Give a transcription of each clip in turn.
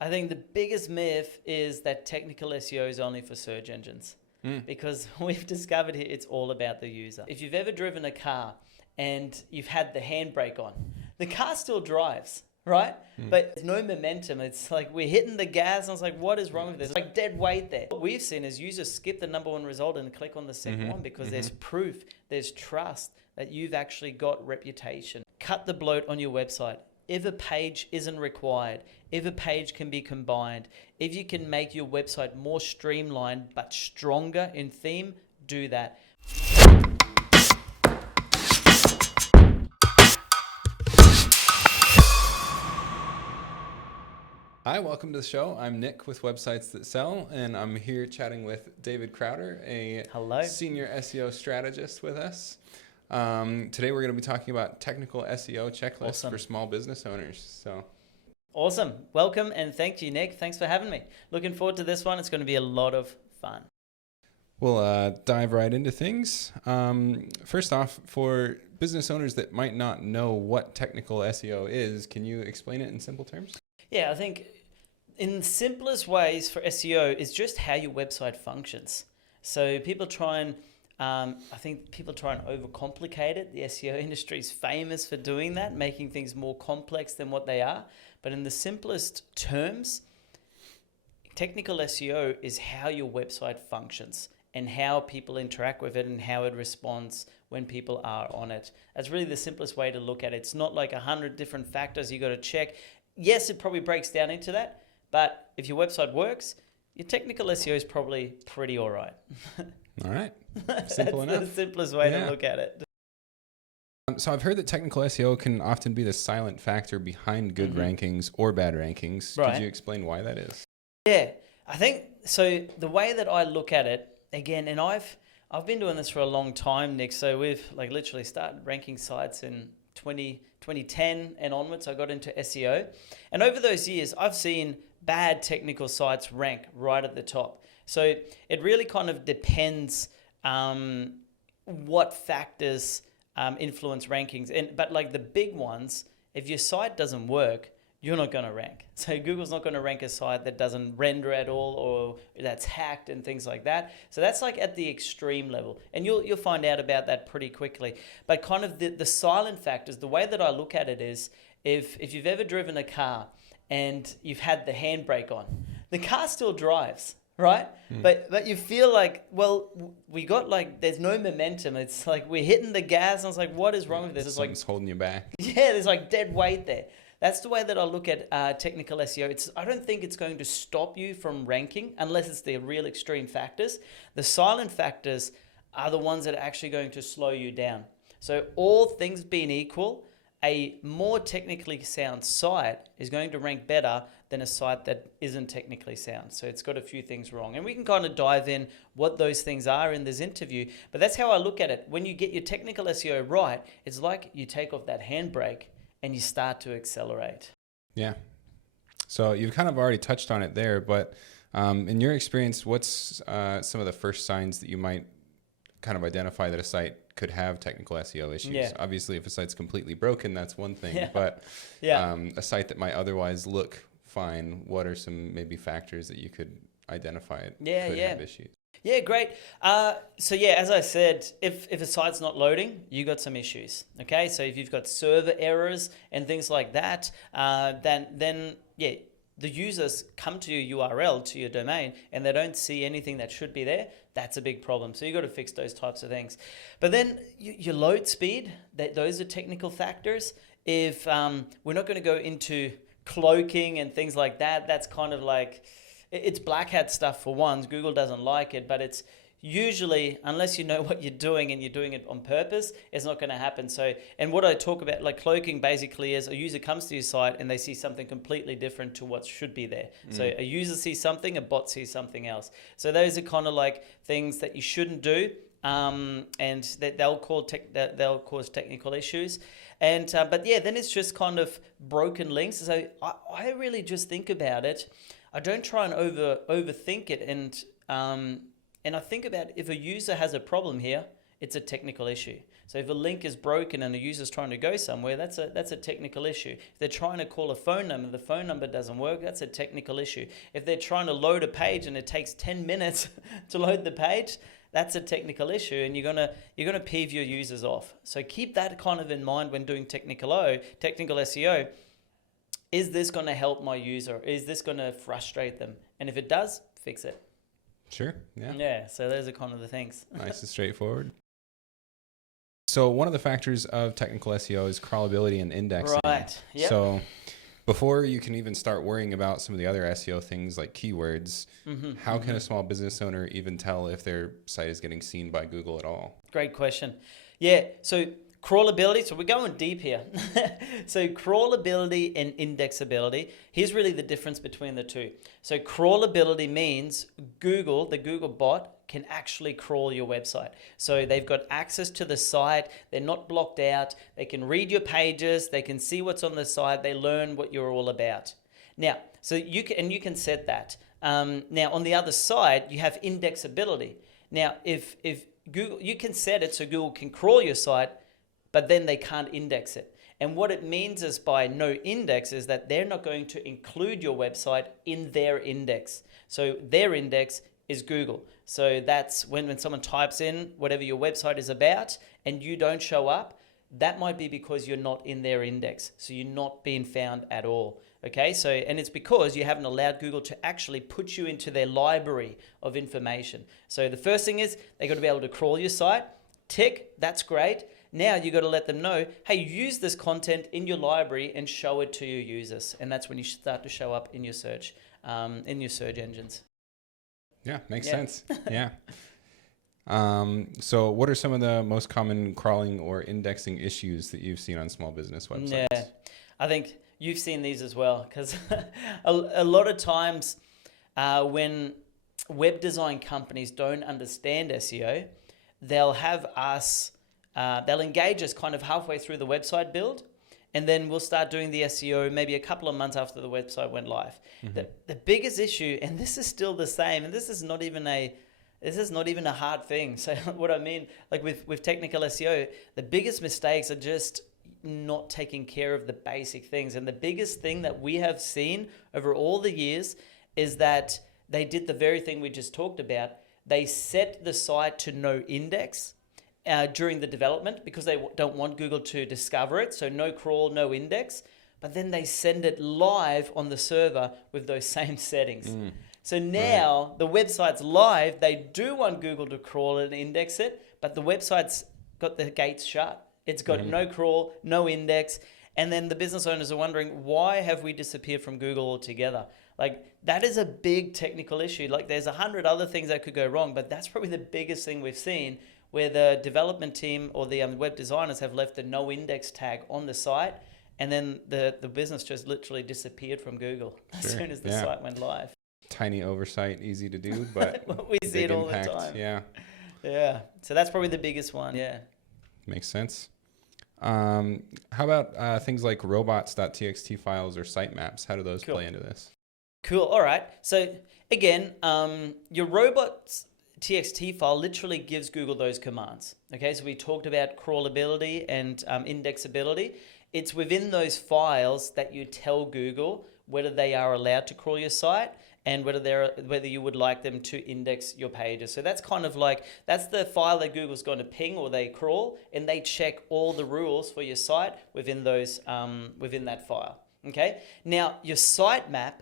I think the biggest myth is that technical SEO is only for search engines. Because we've discovered here it's all about the user. If you've ever driven a car and you've had the handbrake on, the car still drives, right? But there's no momentum. It's like we're hitting the gas and it's like, what is wrong with this? It's like dead weight there. What we've seen is users skip the number one result and click on the second one because there's proof, there's trust that you've actually got reputation. Cut the bloat on your website. If a page isn't required, if a page can be combined, if you can make your website more streamlined but stronger in theme, do that. Hi, welcome to the show. I'm Nick with Websites That Sell, and I'm here chatting with David Crowder, a senior SEO strategist with us. Today we're going to be talking about technical SEO checklists for small business owners. Awesome. Welcome and thank you, Nick. Thanks for having me. Looking forward to this one. It's going to be a lot of fun. We'll dive right into things. First off, for business owners that might not know what technical SEO is, can you explain it in simple terms? Yeah, I think in the simplest ways for SEO is just how your website functions. So people try and overcomplicate it. The SEO industry is famous for doing that, making things more complex than what they are. But in the simplest terms, technical SEO is how your website functions and how people interact with it and how it responds when people are on it. That's really the simplest way to look at it. It's not like 100 different factors you got to check. Yes, it probably breaks down into that, but if your website works, your technical SEO is probably pretty all right. All right. Simple enough. That's the simplest way to look at it. So I've heard that technical SEO can often be the silent factor behind good rankings or bad rankings. Right. Could you explain why that is? Yeah, I think so. The way that I look at it, again, and I've been doing this for a long time, Nick. So we've literally started ranking sites in 2010 and onwards. I got into SEO, and over those years, I've seen bad technical sites rank right at the top. So it really kind of depends what factors influence rankings. But like the big ones, if your site doesn't work, you're not going to rank. So Google's not going to rank a site that doesn't render at all or that's hacked and things like that. So that's like at the extreme level. And you'll find out about that pretty quickly. But kind of the silent factors, the way that I look at it is if you've ever driven a car and you've had the handbrake on, the car still drives. Right? But you feel like, well, we got there's no momentum. It's like we're hitting the gas and it's like, what is wrong with this? It's Something's holding you back. Yeah, there's like dead weight there. That's the way that I look at technical SEO. I don't think it's going to stop you from ranking unless it's the real extreme factors. The silent factors are the ones that are actually going to slow you down. So all things being equal, a more technically sound site is going to rank better than a site that isn't technically sound. So it's got a few things wrong. And we can kind of dive in what those things are in this interview. But that's how I look at it. When you get your technical SEO right, it's like you take off that handbrake and you start to accelerate. Yeah. So you've kind of already touched on it there, but in your experience, what's some of the first signs that you might kind of identify that a site could have technical SEO issues? Yeah. Obviously, if a site's completely broken, that's one thing, but a site that might otherwise look fine, what are some maybe factors that you could identify could have issues? Yeah, great. So as I said, if a site's not loading, you got some issues. Okay, so if you've got server errors and things like that, then the users come to your URL, to your domain, and they don't see anything that should be there. That's a big problem. So you got to fix those types of things. But then your load speed, those are technical factors. If we're not going to go into cloaking and things like that, that's kind of like, it's black hat stuff for ones. Google doesn't like it, but it's usually, unless you know what you're doing and you're doing it on purpose, it's not going to happen. So, and what I talk about, like cloaking basically is a user comes to your site and they see something completely different to what should be there. So a user sees something, a bot sees something else. So those are kind of like things that you shouldn't do. And that they'll cause technical issues. And but then it's just kind of broken links. So I really just think about it. I don't try and overthink it, and I think about if a user has a problem here, it's a technical issue. So if a link is broken and a user's trying to go somewhere, that's a technical issue. If they're trying to call a phone number, the phone number doesn't work, that's a technical issue. If they're trying to load a page and it takes 10 minutes to load the page, that's a technical issue, and you're gonna peeve your users off. So keep that kind of in mind when doing technical SEO. Is this going to help my user? Is this going to frustrate them? And if it does, fix it. Sure. Yeah. Yeah. So those are kind of the things. Nice and straightforward. So one of the factors of technical SEO is crawlability and indexing. Right. Yep. So before you can even start worrying about some of the other SEO things like keywords, how can a small business owner even tell if their site is getting seen by Google at all? Great question. Yeah. So crawlability, so we're going deep here. So crawlability and indexability, here's really the difference between the two. So crawlability means Google, the Google bot, can actually crawl your website. So they've got access to the site, they're not blocked out, they can read your pages, they can see what's on the site, they learn what you're all about. Now, so you can set that. Now on the other side, you have indexability. Now, if Google, you can set it so Google can crawl your site, but then they can't index it. And what it means is by no index is that they're not going to include your website in their index. So their index is Google. So that's when someone types in whatever your website is about and you don't show up, that might be because you're not in their index. So you're not being found at all. Okay, so, and it's because you haven't allowed Google to actually put you into their library of information. So the first thing is they got to be able to crawl your site. Tick, that's great. Now you got to let them know, hey, use this content in your library and show it to your users. And that's when you start to show up in your search engines. Yeah, makes sense. Yeah. So what are some of the most common crawling or indexing issues that you've seen on small business websites? Yeah, I think you've seen these as well, because a lot of times when web design companies don't understand SEO, they'll have us, they'll engage us kind of halfway through the website build, and then we'll start doing the SEO maybe a couple of months after the website went live. The biggest issue, and this is still the same, and this is not even a hard thing. So what I mean, like with technical SEO, the biggest mistakes are just not taking care of the basic things. And the biggest thing that we have seen over all the years is that they did the very thing we just talked about. They set the site to no index during the development because they don't want Google to discover it. So no crawl, no index. But then they send it live on the server with those same settings. So now the website's live. They do want Google to crawl and index it, but the website's got the gates shut. It's got no crawl, no index. And then the business owners are wondering, why have we disappeared from Google altogether? Like, that is a big technical issue. Like, there's 100 other things that could go wrong, but that's probably the biggest thing we've seen, where the development team or the web designers have left the no index tag on the site, and then the business just literally disappeared from Google as soon as the site went live. Tiny oversight, easy to do, but we see it all impact. The time. Yeah. So that's probably the biggest one. Yeah. Makes sense. How about things like robots.txt files or sitemaps? How do those play into this? Cool. All right. So again, your robots.txt file literally gives Google those commands. Okay. So we talked about crawlability and indexability. It's within those files that you tell Google whether they are allowed to crawl your site and whether you would like them to index your pages. So that's kind of like, that's the file that Google's going to ping or they crawl, and they check all the rules for your site within those within that file. Okay. Now your sitemap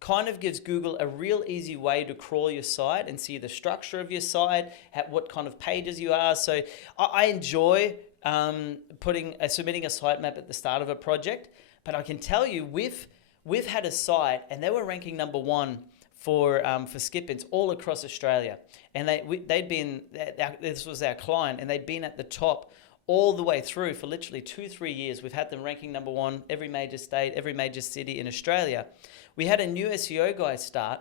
kind of gives Google a real easy way to crawl your site and see the structure of your site, what kind of pages you are. So I enjoy submitting a sitemap at the start of a project, but I can tell you we've had a site and they were ranking #1 for skip-ins all across Australia, and this was our client, and they'd been at the top all the way through for literally 2-3 years. We've had them ranking #1 every major state, every major city in Australia. We had a new SEO guy start,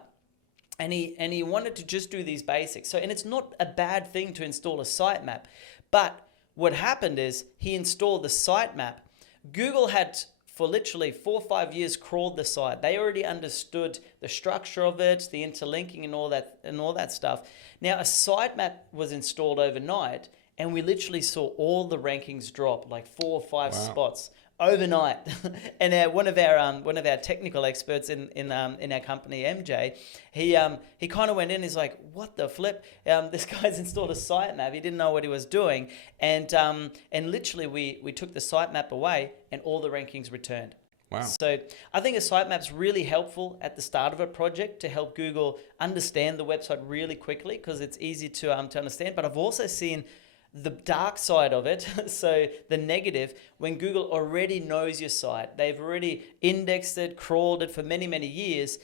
and he wanted to just do these basics. So, and it's not a bad thing to install a sitemap, but what happened is he installed the sitemap. Google had for literally 4 or 5 years crawled the site. They already understood the structure of it, the interlinking and all that stuff. Now a sitemap was installed overnight, and we literally saw all the rankings drop like 4 or 5 Wow. spots overnight. And one of our technical experts in our company, MJ, he kind of went in. He's like, "What the flip? This guy's installed a sitemap. He didn't know what he was doing." And literally we took the sitemap away, and all the rankings returned. Wow. So I think a sitemap's really helpful at the start of a project to help Google understand the website really quickly, because it's easy to understand. But I've also seen the dark side of it, so the negative, when Google already knows your site, they've already indexed it, crawled it for many, many years.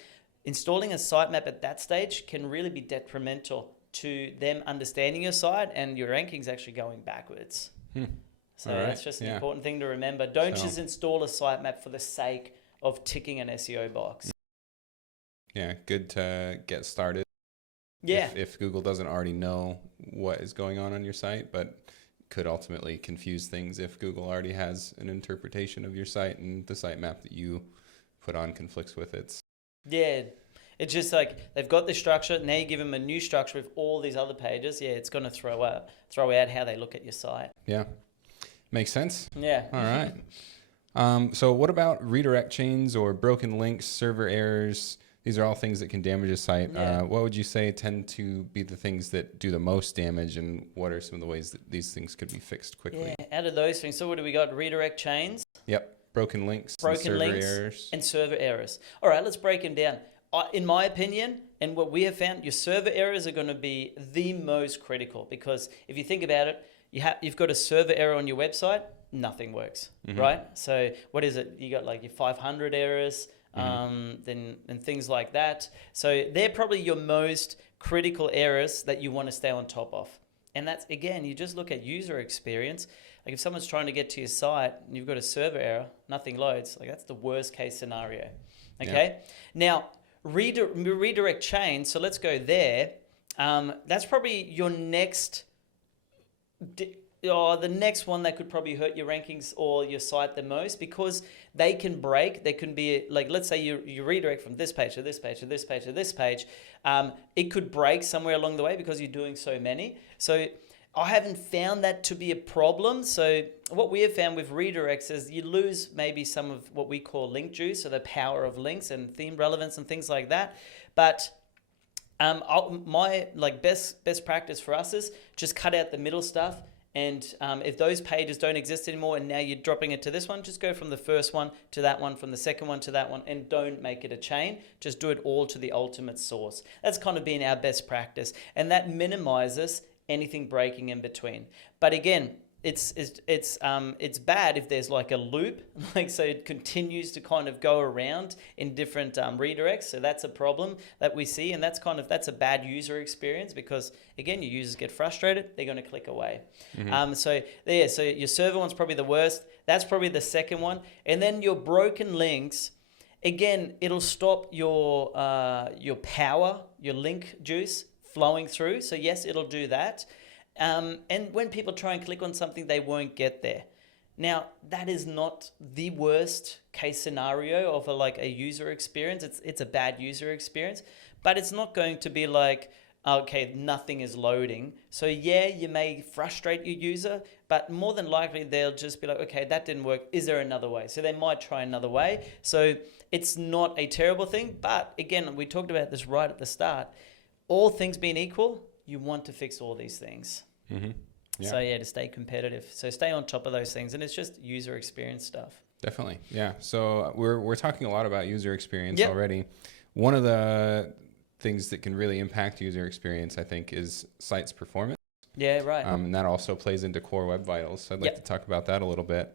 Installing a sitemap at that stage can really be detrimental to them understanding your site, and your rankings actually going backwards. So that's just an important thing to remember. Don't just install a sitemap for the sake of ticking an SEO box. Yeah, good to get started. Yeah. If Google doesn't already know what is going on your site, but could ultimately confuse things if Google already has an interpretation of your site and the sitemap that you put on conflicts with it. Yeah. It's just like they've got the structure. Now you give them a new structure with all these other pages. Yeah, it's going to throw out how they look at your site. Yeah. Makes sense. Yeah. All right. So what about redirect chains or broken links, server errors? These are all things that can damage a site. Yeah. What would you say tend to be the things that do the most damage, and what are some of the ways that these things could be fixed quickly? Yeah, out of those things, so what do we got? Redirect chains? Yep. Broken links, and server errors. And server errors. All right, let's break them down. In my opinion, and what we have found, your server errors are going to be the most critical, because if you think about it, you've got a server error on your website, nothing works, right? So what is it? You got like your 500 errors, and things like that. So they're probably your most critical errors that you want to stay on top of. And that's, again, you just look at user experience. Like if someone's trying to get to your site and you've got a server error, nothing loads, like that's the worst case scenario. Okay. Yeah. Now, redirect chain. So let's go there. That's probably your next, the next one that could probably hurt your rankings or your site the most, because they can break. They can be like, let's say you redirect from this page to this page to this page to this page. It could break somewhere along the way because you're doing so many. So I haven't found that to be a problem. So what we have found with redirects is you lose maybe some of what we call link juice, so the power of links and theme relevance and things like that. But my best practice for us is just cut out the middle stuff. And if those pages don't exist anymore and now you're dropping it to this one, just go from the first one to that one, from the second one to that one, and don't make it a chain. Just do it all to the ultimate source. That's kind of been our best practice. And that minimizes anything breaking in between. But again, it's bad if there's like a loop, like so it continues to kind of go around in different redirects. So that's a problem that we see, and that's a bad user experience, because again, your users get frustrated, they're going to click away. So your server one's probably the worst. That's probably the second one, and then your broken links. Again, it'll stop your power, your link juice flowing through. So yes, it'll do that. And when people try and click on something, they won't get there. Now, that is not the worst case scenario of a user experience. It's a bad user experience, but it's not going to be like, okay, nothing is loading. So yeah, you may frustrate your user, but more than likely they'll just be like, okay, that didn't work. Is there another way? So they might try another way. So it's not a terrible thing. But again, we talked about this right at the start. All things being equal, you want to fix all these things. Yeah. So yeah, to stay competitive. So stay on top of those things, and it's just user experience stuff. Definitely, yeah. So we're talking a lot about user experience already. One of the things that can really impact user experience, I think, is sites performance. Yeah, right. And that also plays into core web vitals. So I'd like to talk about that a little bit.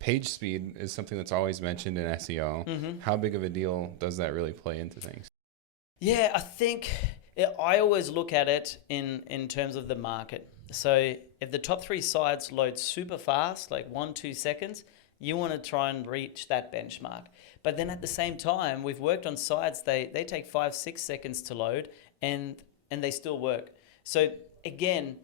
Page speed is something that's always mentioned in SEO. How big of a deal does that really play into things? Yeah, I think I always look at it in terms of the market. So if the top 3 sites load super fast, like 1-2 seconds, you want to try and reach that benchmark. But then at the same time, we've worked on sites, they take 5-6 seconds to load, and they still work. So again,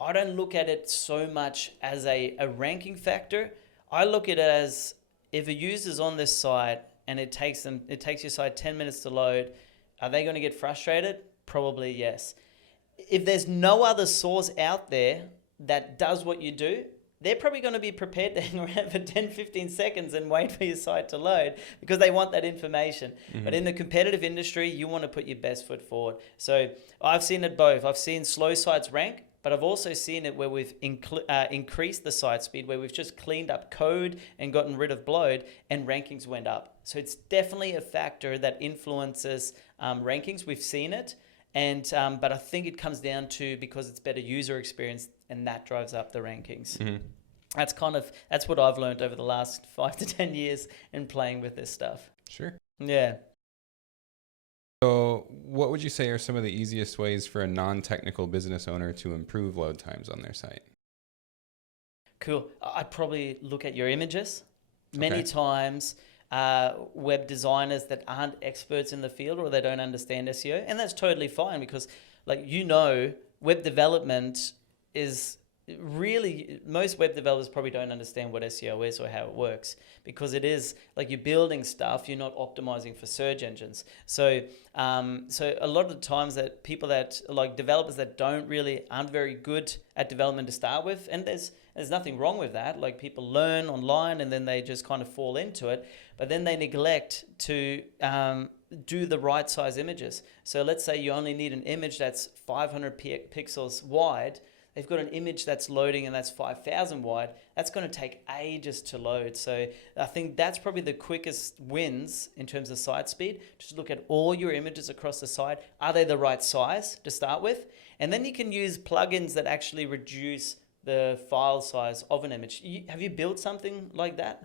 I don't look at it so much as a ranking factor. I look at it as, if a user's on this site and it takes your site 10 minutes to load, are they going to get frustrated? Probably yes. If there's no other source out there that does what you do, they're probably going to be prepared to hang around for 10, 15 seconds and wait for your site to load because they want that information. But in a competitive industry, you want to put your best foot forward. So I've seen it both. I've seen slow sites rank, but I've also seen it where we've increased the site speed, where we've just cleaned up code and gotten rid of bloat, and rankings went up. So it's definitely a factor that influences rankings. We've seen it. And but I think it comes down to because it's better user experience, and that drives up the rankings. That's what I've learned over the last 5 to 10 years in playing with this stuff. Sure. Yeah. So what would you say are some of the easiest ways for a non-technical business owner to improve load times on their site? Cool. I'd probably look at your images. Many times web designers that aren't experts in the field or they don't understand SEO, and that's totally fine because web development is really, most web developers probably don't understand what SEO is or how it works, because it is like you're building stuff, you're not optimizing for search engines. So a lot of the times that people that like developers that aren't very good at development to start with, and there's nothing wrong with that. Like people learn online and then they just kind of fall into it, but then they neglect to do the right size images. So let's say you only need an image that's 500 pixels wide. They've got an image that's loading and that's 5,000 wide. That's going to take ages to load. So I think that's probably the quickest wins in terms of site speed. Just look at all your images across the site. Are they the right size to start with? And then you can use plugins that actually reduce the file size of an image. Have you built something like that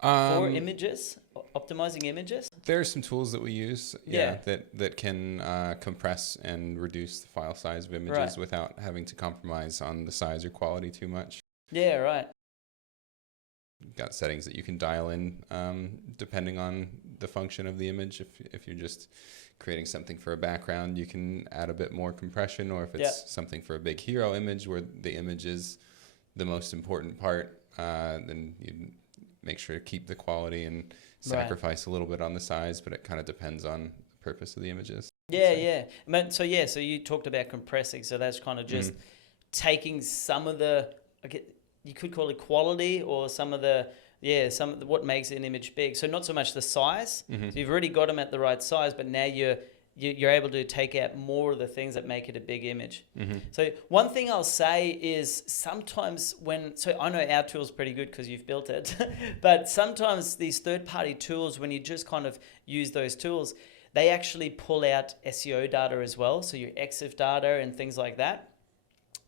for images, optimizing images? There are some tools that we use, that can compress and reduce the file size of images without having to compromise on the size or quality too much. Yeah, right. You've got settings that you can dial in depending on the function of the image. If you're just creating something for a background, you can add a bit more compression, or if it's something for a big hero image where the image is the most important part, then you make sure to keep the quality and sacrifice a little bit on the size, but it kind of depends on the purpose of the images. So you talked about compressing, so that's kind of just taking some of the, you could call it quality, or some of what makes an image big. So not so much the size. So you've already got them at the right size, but now you're able to take out more of the things that make it a big image. So one thing I'll say is sometimes so I know our tool's pretty good because you've built it, but sometimes these third-party tools, when you just kind of use those tools, they actually pull out SEO data as well. So your EXIF data and things like that.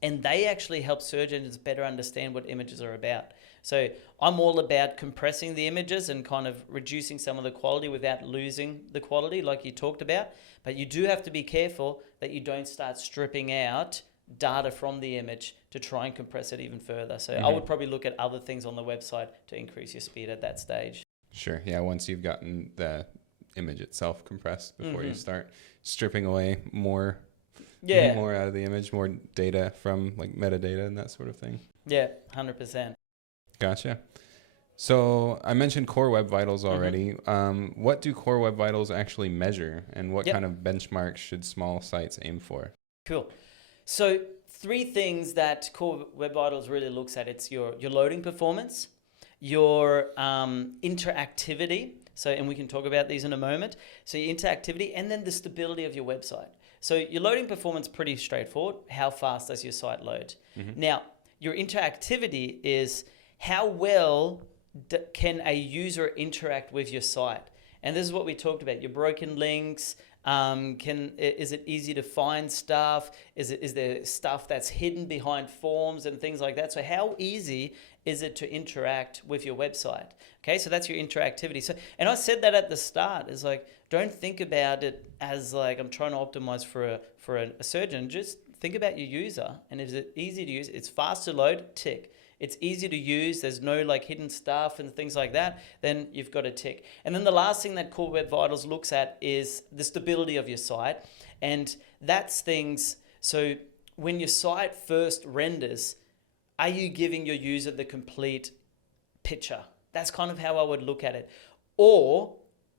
And they actually help search engines better understand what images are about. So I'm all about compressing the images and kind of reducing some of the quality without losing the quality like you talked about. But you do have to be careful that you don't start stripping out data from the image to try and compress it even further. So I would probably look at other things on the website to increase your speed at that stage. Sure. Yeah. Once you've gotten the image itself compressed before you start stripping away more out of the image, more data from like metadata and that sort of thing. Yeah, 100%. Gotcha. So I mentioned Core Web Vitals already. What do Core Web Vitals actually measure, and what kind of benchmarks should small sites aim for? Cool. So 3 things that Core Web Vitals really looks at. It's your loading performance, your interactivity. So, and we can talk about these in a moment. So your interactivity, and then the stability of your website. So your loading performance, pretty straightforward. How fast does your site load? Now, your interactivity is how well can a user interact with your site? And this is what we talked about. Your broken links. Is it easy to find stuff? Is there stuff that's hidden behind forms and things like that? So how easy is it to interact with your website? Okay, so that's your interactivity. So, and I said that at the start, is like, don't think about it as like I'm trying to optimize for a surgeon. Just think about your user, and is it easy to use? It's fast to load, tick. It's easy to use, there's no like hidden stuff and things like that, then you've got a tick. And then the last thing that Core Web Vitals looks at is the stability of your site. And that's things, so when your site first renders, are you giving your user the complete picture? That's kind of how I would look at it. Or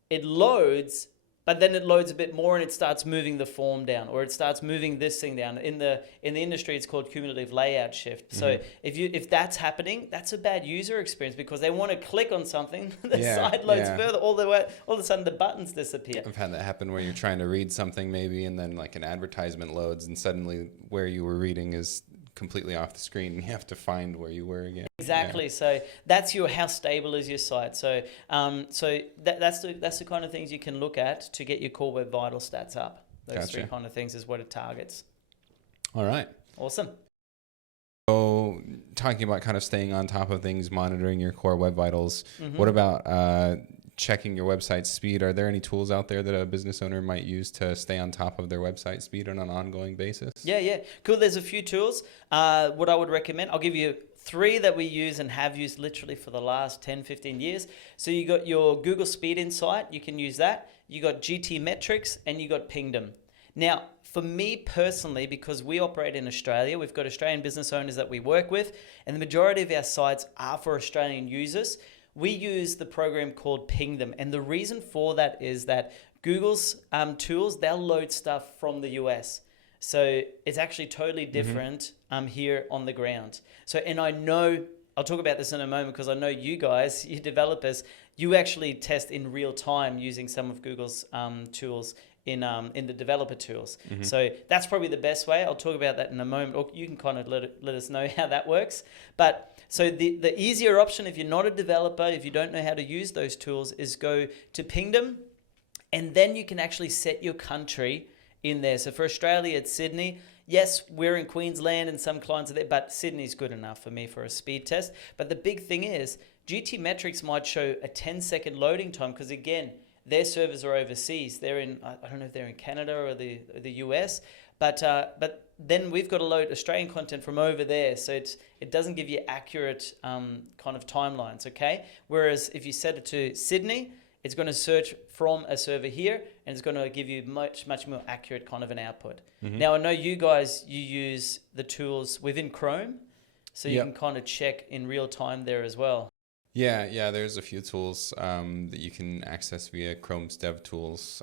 it loads but then it loads a bit more and it starts moving the form down, or it starts moving this thing down. In the industry, it's called cumulative layout shift. So if that's happening, that's a bad user experience, because they want to click on something, the site loads further, all of a sudden the buttons disappear. I've had that happen where you're trying to read something maybe, and then like an advertisement loads, and suddenly where you were reading is completely off the screen, and you have to find where you were again. Exactly. So that's how stable is your site. So that's the kind of things you can look at to get your core web vital stats up. Those three kind of things is what it targets. All right. Awesome. So talking about kind of staying on top of things, monitoring your core web vitals, what about checking your website speed? Are there any tools out there that a business owner might use to stay on top of their website speed on an ongoing basis? Yeah. Cool. There's a few tools. What I would recommend, I'll give you 3 that we use and have used literally for the last 10, 15 years. So you got your Google Speed Insight. You can use that. You got GT Metrics and you got Pingdom. Now, for me personally, because we operate in Australia, we've got Australian business owners that we work with, and the majority of our sites are for Australian users. We use the program called Pingdom. And the reason for that is that Google's tools, they'll load stuff from the US. So it's actually totally different here on the ground. So, and I know, I'll talk about this in a moment, because I know you guys, you developers, you actually test in real time using some of Google's tools in the developer tools. So that's probably the best way. I'll talk about that in a moment, or you can kind of let us know how that works. But so the easier option, if you're not a developer, if you don't know how to use those tools, is go to Pingdom, and then you can actually set your country in there. So for Australia, it's Sydney. Yes, we're in Queensland and some clients are there, but Sydney's good enough for me for a speed test. But the big thing is GT Metrics might show a 10-second loading time, because again, their servers are overseas. They're in, I don't know if they're in Canada or the US, but then we've got to load Australian content from over there. So it doesn't give you accurate kind of timelines, okay? Whereas if you set it to Sydney, it's going to search from a server here, and it's going to give you much more accurate kind of an output. Now, I know you guys, you use the tools within Chrome, so you can kind of check in real time there as well. Yeah, there's a few tools that you can access via Chrome's dev tools.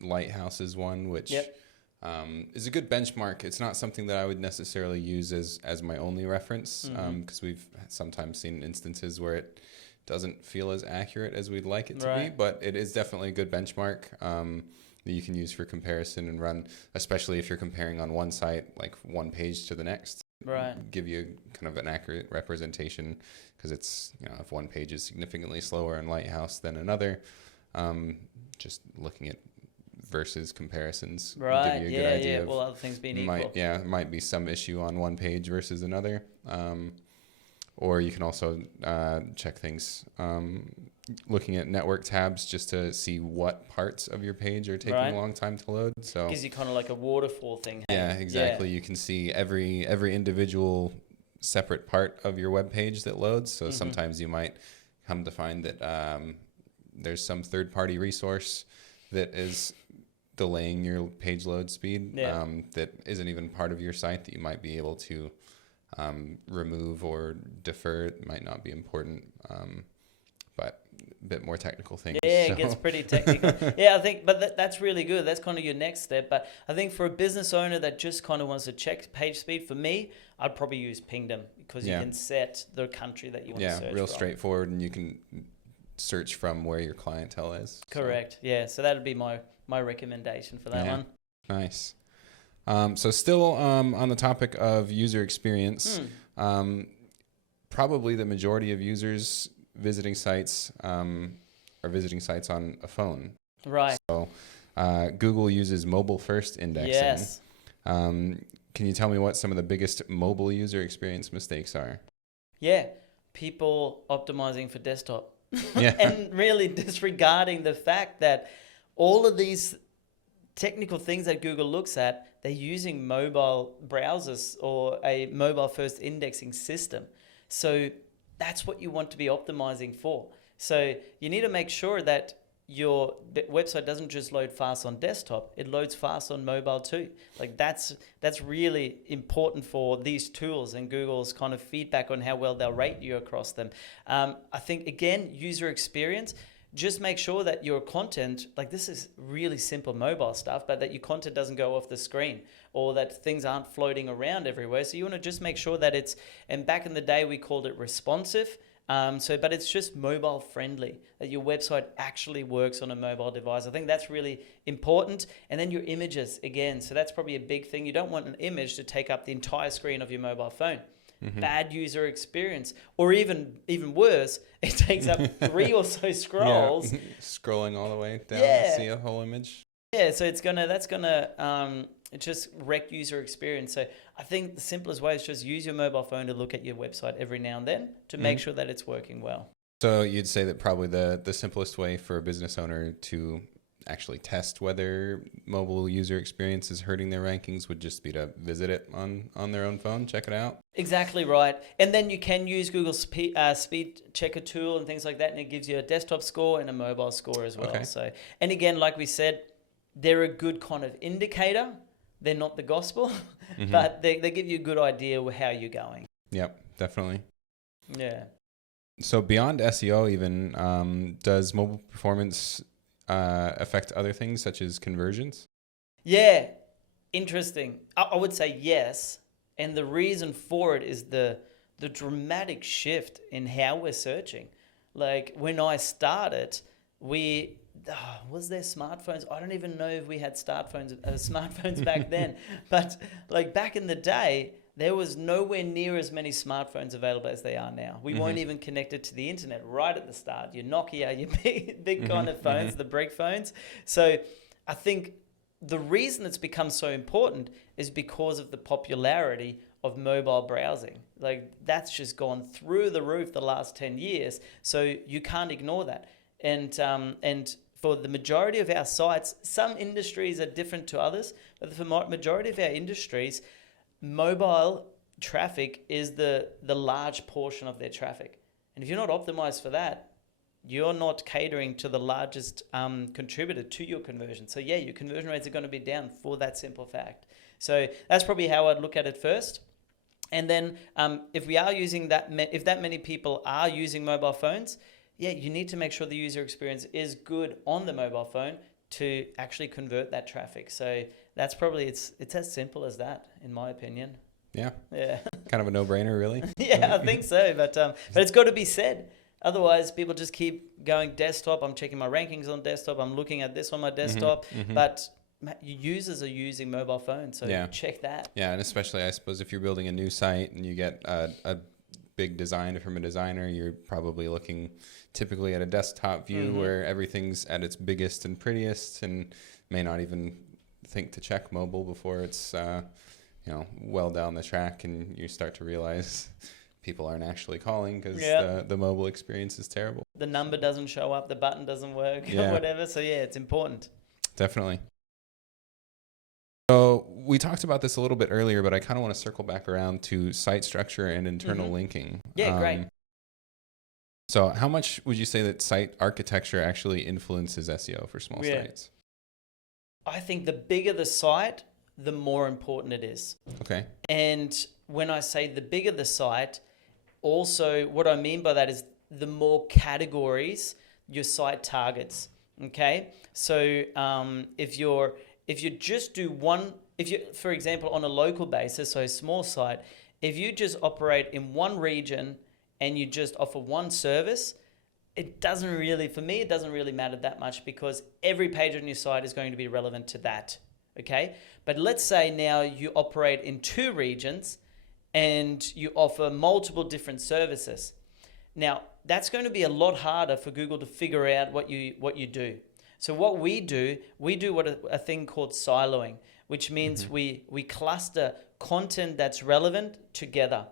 Lighthouse is one, which is a good benchmark. It's not something that I would necessarily use as my only reference, because we've sometimes seen instances where it doesn't feel as accurate as we'd like it to be, but it is definitely a good benchmark that you can use for comparison and run, especially if you're comparing on one site, like one page to the next. Give you kind of an accurate representation, because it's, if one page is significantly slower in Lighthouse than another, just looking at versus comparisons give you a good idea. Well, other things being equal. Might be some issue on one page versus another. Or you can also check things looking at network tabs, just to see what parts of your page are taking a long time to load. So gives you kind of like a waterfall thing. Yeah, exactly. You can see every individual separate part of your web page that loads. So sometimes you might come to find that there's some third-party resource that is delaying your page load speed that isn't even part of your site, that you might be able to remove or defer. It might not be important, but a bit more technical things. It gets pretty technical. I think, but that's really good. That's kind of your next step. But I think for a business owner that just kind of wants to check page speed, for me, I'd probably use Pingdom, because you can set the country that you want to search from. Real straightforward, and you can search from where your clientele is. Correct. So that'd be my recommendation for that one. Nice. So still on the topic of user experience, probably the majority of users visiting sites are visiting sites on a phone. So Google uses mobile first indexing. Can you tell me what some of the biggest mobile user experience mistakes are? People optimizing for desktop and really disregarding the fact that all of these technical things that Google looks at, they're using mobile browsers or a mobile first indexing system. So that's what you want to be optimizing for. So you need to make sure that your website doesn't just load fast on desktop, it loads fast on mobile too. Like that's really important for these tools and Google's kind of feedback on how well they'll rate you across them. I think, again, user experience. just make sure that your content, like this is really simple mobile stuff, but that your content doesn't go off the screen or that things aren't floating around everywhere. So you want to just make sure that it's, and back in the day we called it responsive. But it's just mobile friendly, that your website actually works on a mobile device. I think that's really important. And then your images again. So that's probably a big thing. You don't want an image to take up the entire screen of your mobile phone. Bad user experience, or even worse, it takes up 3 or so scrolls. Scrolling all the way down to see a whole image. Yeah, so that's gonna just wreck user experience. So I think the simplest way is just use your mobile phone to look at your website every now and then to make sure that it's working well. So you'd say that probably the simplest way for a business owner to actually test whether mobile user experience is hurting their rankings would just be to visit it on their own phone, check it out. Exactly right. And then you can use Google speed checker tool and things like that, and it gives you a desktop score and a mobile score as well. Okay. So, and again, like we said, they're a good kind of indicator. They're not the gospel, but they give you a good idea of how you're going. Yep, definitely. Yeah. So beyond SEO even, does mobile performance affect other things such as conversions? Yeah, interesting. I would say yes. And the reason for it is the dramatic shift in how we're searching. Like when I started, was there smartphones? I don't even know if we had smartphones back then. But like back in the day, there was nowhere near as many smartphones available as they are now. We weren't even connected to the internet right at the start. Your Nokia, your big kind of phones, the brick phones. So I think the reason it's become so important is because of the popularity of mobile browsing. Like that's just gone through the roof the last 10 years. So you can't ignore that. And for the majority of our sites, some industries are different to others, but for the majority of our industries, mobile traffic is the large portion of their traffic. And if you're not optimized for that, you're not catering to the largest contributor to your conversion. So yeah, your conversion rates are going to be down for that simple fact. So that's probably how I'd look at it first. And then if we are using if that many people are using mobile phones, yeah, you need to make sure the user experience is good on the mobile phone to actually convert that traffic. So that's probably, it's as simple as that, in my opinion. Yeah. Yeah. Kind of a no-brainer, really. Yeah, I think so. But it's got to be said. Otherwise, people just keep going desktop. I'm checking my rankings on desktop. I'm looking at this on my desktop. But users are using mobile phones, so check that. Yeah, and especially, I suppose, if you're building a new site and you get a big design from a designer, you're probably looking typically at a desktop view where everything's at its biggest and prettiest, and may not even think to check mobile before it's well down the track, and you start to realize people aren't actually calling because the mobile experience is terrible. The number doesn't show up, the button doesn't work, or whatever. So yeah, it's important. Definitely. So we talked about this a little bit earlier, but I kind of want to circle back around to site structure and internal linking. Yeah, great. So how much would you say that site architecture actually influences SEO for small sites? I think the bigger the site, the more important it is. Okay. And when I say the bigger the site, also what I mean by that is the more categories your site targets. Okay. So if you just do one, for example, on a local basis, so a small site, if you just operate in one region and you just offer one service, it doesn't really matter that much because every page on your site is going to be relevant to that. Okay. But let's say now you operate in 2 regions and you offer multiple different services. Now that's going to be a lot harder for Google to figure out what you do. So what we do a thing called siloing, which means we cluster content that's relevant together.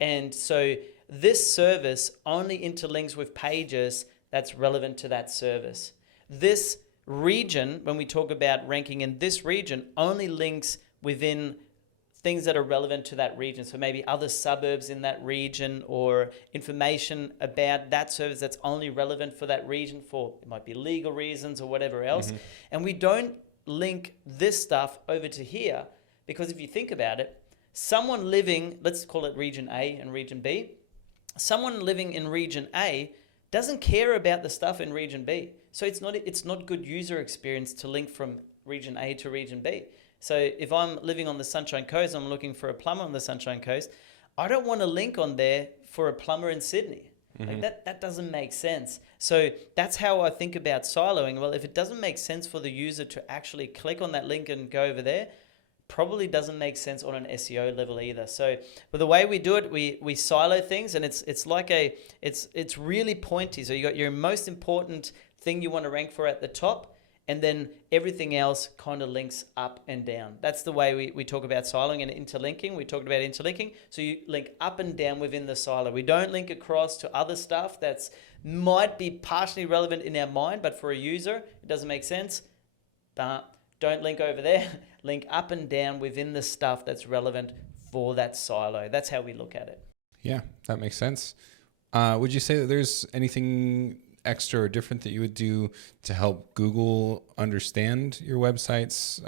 And so this service only interlinks with pages that's relevant to that service. This region, when we talk about ranking in this region, only links within things that are relevant to that region. So maybe other suburbs in that region or information about that service that's only relevant for that region for, it might be legal reasons or whatever else. And we don't link this stuff over to here because if you think about it, someone living, let's call it region A and region B, someone living in region A doesn't care about the stuff in region B. So it's not good user experience to link from region A to region B. So if I'm living on the Sunshine Coast, I'm looking for a plumber on the Sunshine Coast, I don't want to link on there for a plumber in Sydney. Like that doesn't make sense. So that's how I think about siloing. Well, if it doesn't make sense for the user to actually click on that link and go over there, probably doesn't make sense on an SEO level either. So, but the way we do it, we silo things, and it's really pointy. So you got your most important thing you want to rank for at the top, and then everything else kind of links up and down. That's the way we talk about siloing and interlinking. We talked about interlinking. So you link up and down within the silo. We don't link across to other stuff that's might be partially relevant in our mind, but for a user, it doesn't make sense. Don't link over there. Link up and down within the stuff that's relevant for that silo. That's how we look at it. Yeah, that makes sense. Would you say that there's anything extra or different that you would do to help Google understand your website's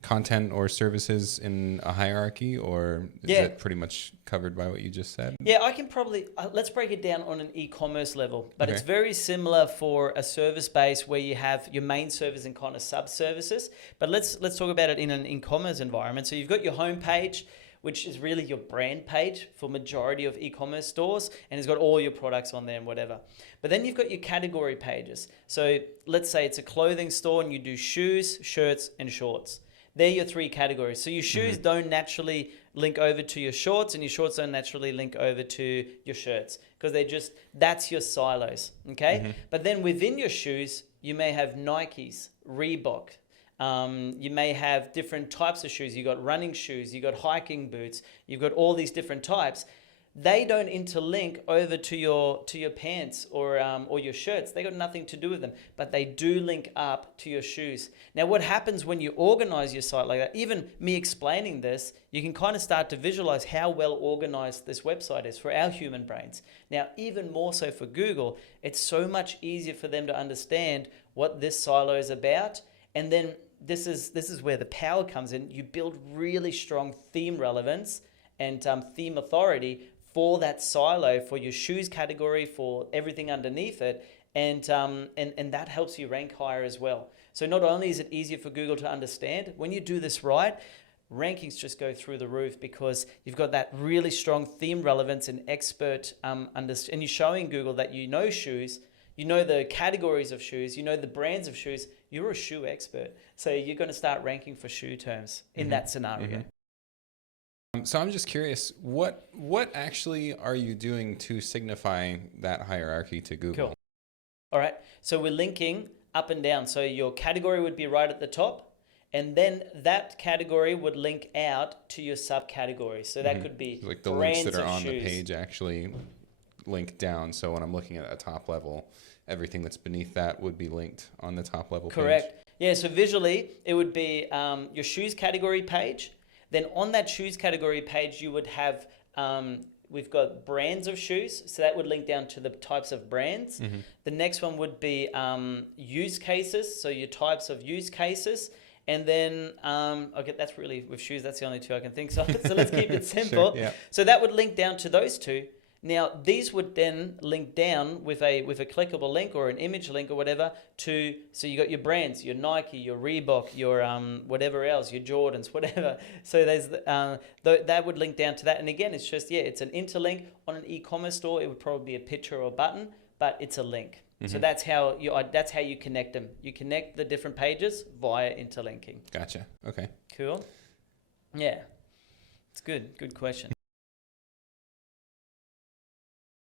content or services in a hierarchy, or is it pretty much covered by what you just said? Yeah, I can probably, let's break it down on an e-commerce level, but it's very similar for a service base where you have your main service and kind of sub-services. But let's talk about it in an e-commerce environment. So you've got your homepage, which is really your brand page for majority of e-commerce stores, and it's got all your products on there and whatever. But then you've got your category pages. So let's say it's a clothing store and you do shoes, shirts, and shorts. They're your three categories. So your shoes don't naturally link over to your shorts, and your shorts don't naturally link over to your shirts, because that's your silos, okay? But then within your shoes, you may have Nikes, Reebok. You may have different types of shoes. You've got running shoes, you've got hiking boots, you've got all these different types. They don't interlink over to your pants or your shirts. They got nothing to do with them, but they do link up to your shoes. Now, what happens when you organize your site like that, even me explaining this, you can kind of start to visualize how well organized this website is for our human brains. Now, even more so for Google, it's so much easier for them to understand what this silo is about. And then this is where the power comes in. You build really strong theme relevance and theme authority for that silo, for your shoes category, for everything underneath it, and that helps you rank higher as well. So not only is it easier for Google to understand, when you do this right, rankings just go through the roof, because you've got that really strong theme relevance and expert and you're showing Google that you know shoes, you know the categories of shoes, you know the brands of shoes. You're a shoe expert, so you're going to start ranking for shoe terms in that scenario. So I'm just curious, what actually are you doing to signify that hierarchy to Google? Cool. All right, so we're linking up and down. So your category would be right at the top, and then that category would link out to your subcategories. So that could be like the links that are on the page actually link down. So when I'm looking at a top level, everything that's beneath that would be linked on the top level page. Correct. Yeah, so visually, it would be your shoes category page. Then on that shoes category page, you would have, we've got brands of shoes. So that would link down to the types of brands. The next one would be use cases. So your types of use cases. And then, okay, that's really, with shoes, that's the only two I can think of. So let's keep it simple. Sure, yeah. So that would link down to those two. Now, these would then link down with a clickable link or an image link or whatever to, so you got your brands, your Nike, your Reebok, your whatever else, your Jordans, whatever. So there's that would link down to that. And again, it's just, it's an interlink. On an e-commerce store, it would probably be a picture or a button, but it's a link. So that's how you connect them. You connect the different pages via interlinking. Gotcha. Okay. Cool. Yeah. It's good. Good question.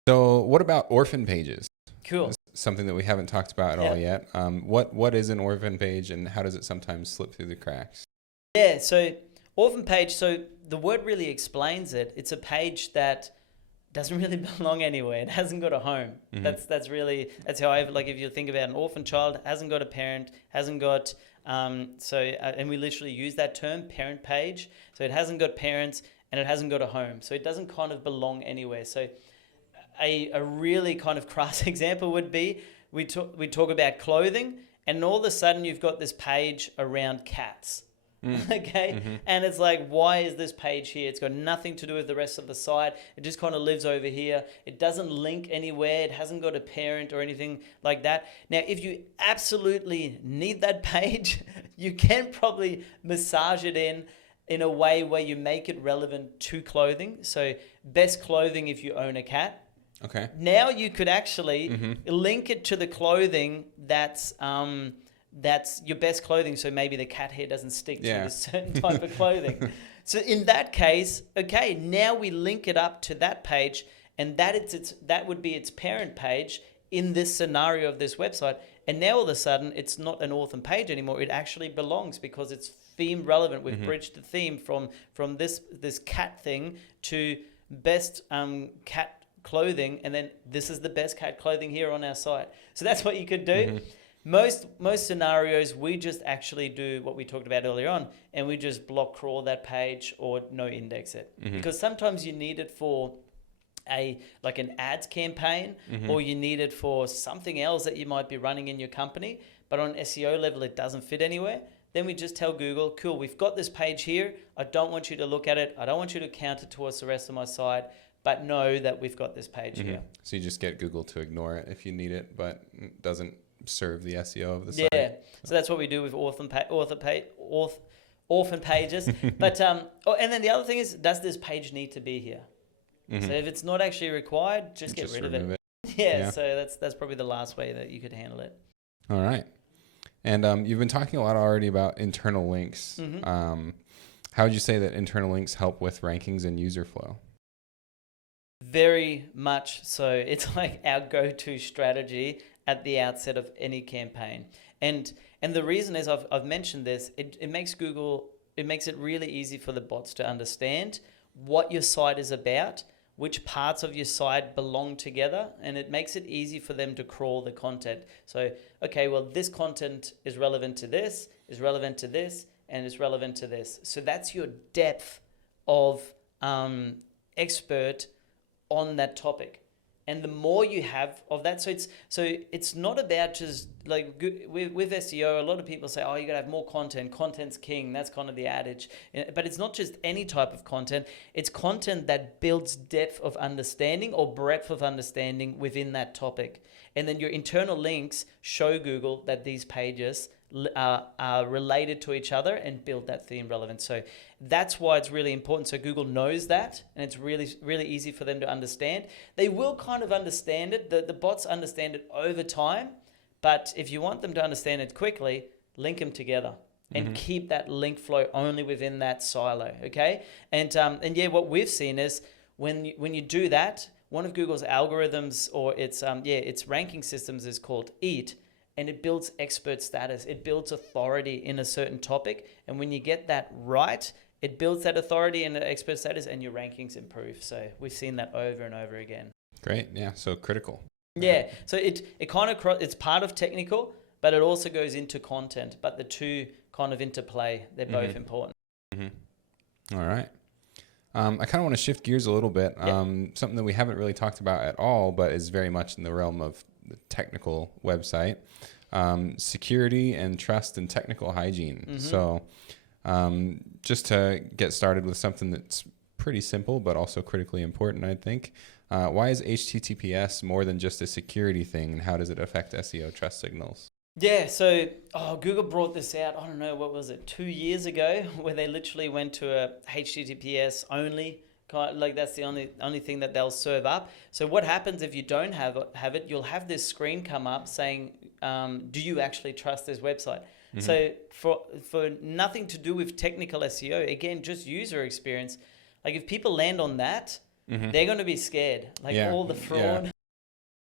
So what about orphan pages? Cool. This is something that we haven't talked about at all yet. What is an orphan page, and how does it sometimes slip through the cracks? Yeah, so orphan page, so the word really explains it. It's a page that doesn't really belong anywhere. It hasn't got a home. That's how I, like, if you think about an orphan child, hasn't got a parent, hasn't got, and we literally use that term, parent page. So it hasn't got parents and it hasn't got a home. So it doesn't kind of belong anywhere. So a really kind of crass example would be we talk about clothing, and all of a sudden you've got this page around cats. Okay. And it's like, why is this page here? It's got nothing to do with the rest of the site. It just kind of lives over here. It doesn't link anywhere. It hasn't got a parent or anything like that. Now, if you absolutely need that page, you can probably massage it in a way where you make it relevant to clothing. So best clothing if you own a cat. Okay. Now you could actually link it to the clothing that's your best clothing. So maybe the cat hair doesn't stick to a certain type of clothing. So in that case, okay, now we link it up to that page, and that would be its parent page in this scenario of this website. And now all of a sudden, it's not an Orphan page anymore. It actually belongs because it's theme relevant. We've bridged the theme from this cat thing to best cat clothing, and then this is the best cat clothing here on our site. So that's what you could do. Most scenarios, we just actually do what we talked about earlier on, and we just block crawl that page or no index it. Because sometimes you need it for an ads campaign, or you need it for something else that you might be running in your company, but on SEO level it doesn't fit anywhere. Then we just tell Google, cool, we've got this page here. I don't want you to look at it. I don't want you to count it towards the rest of my site, but know that we've got this page here. So you just get Google to ignore it if you need it, but it doesn't serve the SEO of the site. Yeah, so that's what we do with Orphan pages. But and then the other thing is, does this page need to be here? So if it's not actually required, just get rid of it. Yeah, so that's probably the last way that you could handle it. All right. And you've been talking a lot already about internal links. How would you say that internal links help with rankings and user flow? Very much so. It's like our go-to strategy at the outset of any campaign. And the reason is, I've mentioned this, it makes it really easy for the bots to understand what your site is about, which parts of your site belong together, and it makes it easy for them to crawl the content. So, okay, well, this content is relevant to this, is relevant to this, and is relevant to this. So that's your depth of expert on that topic. And the more you have of that, so it's not about just like with SEO. A lot of people say, oh, you gotta have more content. Content's king. That's kind of the adage. But it's not just any type of content. It's content that builds depth of understanding or breadth of understanding within that topic. And then your internal links show Google that these pages are related to each other and build that theme relevance. So that's why it's really important. So Google knows that, and it's really, really easy for them to understand. They will kind of understand it. The bots understand it over time, but if you want them to understand it quickly, link them together and keep that link flow only within that silo, okay? And yeah, what we've seen is when you do that, one of Google's algorithms or its ranking systems is called EAT, and it builds expert status. It builds authority in a certain topic. And when you get that right, it builds that authority and the expert status, and your rankings improve. So we've seen that over and over again. Great. Yeah. So critical. Yeah. So it's part of technical, but it also goes into content. But the two kind of interplay. They're both important. All right. I kind of want to shift gears a little bit. Something that we haven't really talked about at all, but is very much in the realm of the technical website, security and trust and technical hygiene. So just to get started with something that's pretty simple, but also critically important, I think. Why is HTTPS more than just a security thing, and how does it affect SEO trust signals? Yeah, so Google brought this out, I don't know, what was it, 2 years ago, where they literally went to a HTTPS only, like that's the only thing that they'll serve up. So what happens if you don't have it, you'll have this screen come up saying, do you actually trust this website? So for nothing to do with technical SEO, again, just user experience, like if people land on that, they're going to be scared, like all the fraud.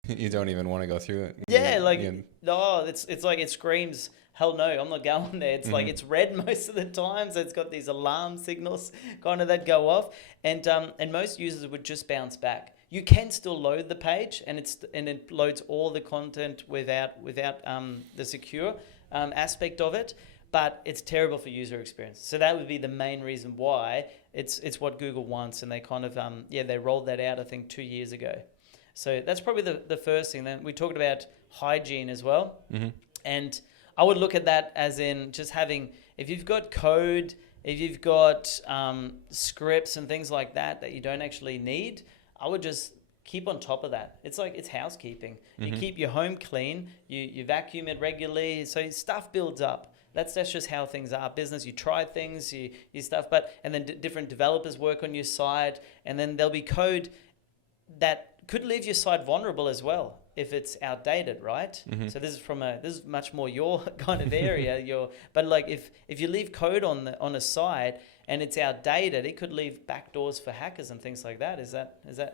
You don't even want to go through it. It's like it screams, hell no, I'm not going there. It's like it's red most of the time, so it's got these alarm signals kind of that go off, and most users would just bounce back. You can still load the page, and it loads all the content without the secure aspect of it, but it's terrible for user experience. So that would be the main reason why it's what Google wants, and they kind of they rolled that out I think 2 years ago. So that's probably the first thing. Then we talked about hygiene as well. And I would look at that as in just having, if you've got code, if you've got scripts and things like that you don't actually need, I would just keep on top of that. It's like, it's housekeeping. You keep your home clean, you vacuum it regularly, so stuff builds up. That's just how things are. Business, you try things, you stuff, and then different developers work on your site, and then there'll be code that could leave your site vulnerable as well if it's outdated, right? So this is much more your kind of area. But like if you leave code on a site and it's outdated, it could leave backdoors for hackers and things like that.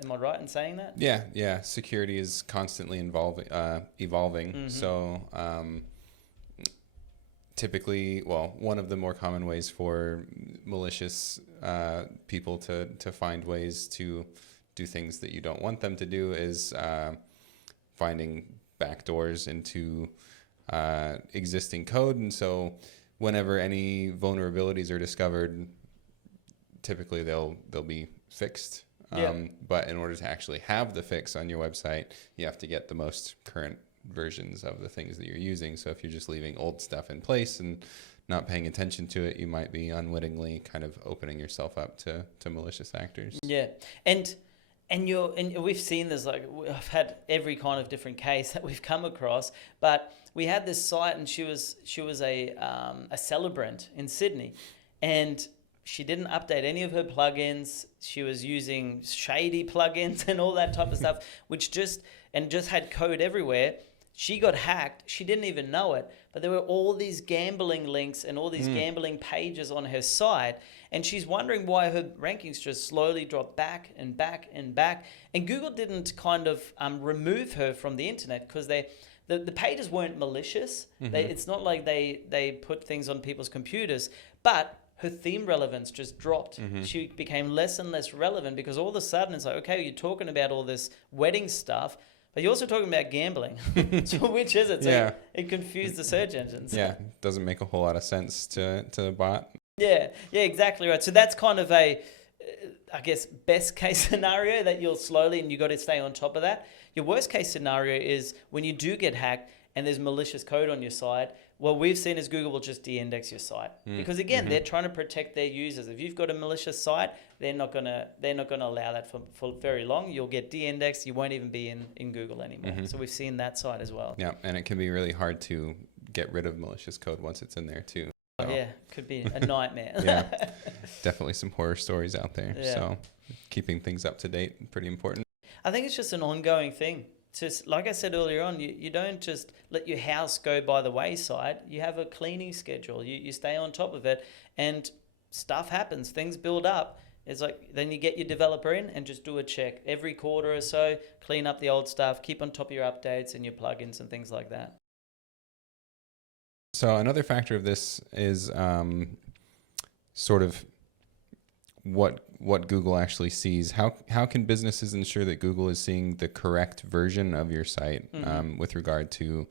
Am I right in saying that? Yeah. Security is constantly evolving. So typically, one of the more common ways for malicious people to find ways to do things that you don't want them to do is finding backdoors into existing code. And so whenever any vulnerabilities are discovered, typically they'll be fixed. But in order to actually have the fix on your website, you have to get the most current versions of the things that you're using. So if you're just leaving old stuff in place and not paying attention to it, you might be unwittingly kind of opening yourself up to malicious actors. Yeah. And we've seen this, like, I've had every kind of different case that we've come across, but we had this site, and she was a celebrant in Sydney, and she didn't update any of her plugins. She was using shady plugins and all that type of stuff, which just had code everywhere. She got hacked. She didn't even know it, but there were all these gambling links and all these gambling pages on her site. And she's wondering why her rankings just slowly drop back and back and back. And Google didn't kind of remove her from the internet because the pages weren't malicious. It's not like they put things on people's computers, but her theme relevance just dropped. She became less and less relevant because all of a sudden it's like, okay, you're talking about all this wedding stuff, but you're also talking about gambling. So which is it? So it confused the search engines. Yeah, doesn't make a whole lot of sense to the bot. Yeah, exactly right. So that's kind of a, I guess, best case scenario that you'll slowly, and you got to stay on top of that. Your worst case scenario is when you do get hacked and there's malicious code on your site. What we've seen is Google will just de-index your site because again, they're trying to protect their users. If you've got a malicious site, they're not gonna allow that for very long. You'll get de-indexed. You won't even be in Google anymore. So we've seen that side as well. Yeah, and it can be really hard to get rid of malicious code once it's in there too. So. Yeah, could be a nightmare. Definitely some horror stories out there. Yeah. So keeping things up to date, pretty important. I think it's just an ongoing thing. Just like I said earlier on, you don't just let your house go by the wayside. You have a cleaning schedule. You stay on top of it, and stuff happens. Things build up. It's like then you get your developer in and just do a check every quarter or so. Clean up the old stuff. Keep on top of your updates and your plugins and things like that. So another factor of this is sort of what Google actually sees. How can businesses ensure that Google is seeing the correct version of your site with regard to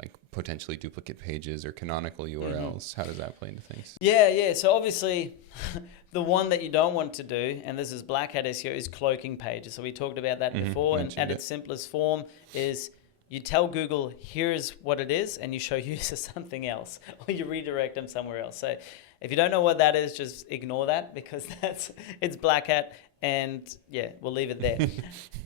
like potentially duplicate pages or canonical URLs? How does that play into things? Yeah. So obviously the one that you don't want to do, and this is black hat SEO, is cloaking pages. So we talked about that before, and at its simplest form is you tell Google, here's what it is, and you show users something else, or you redirect them somewhere else. So if you don't know what that is, just ignore that because it's black hat, and we'll leave it there.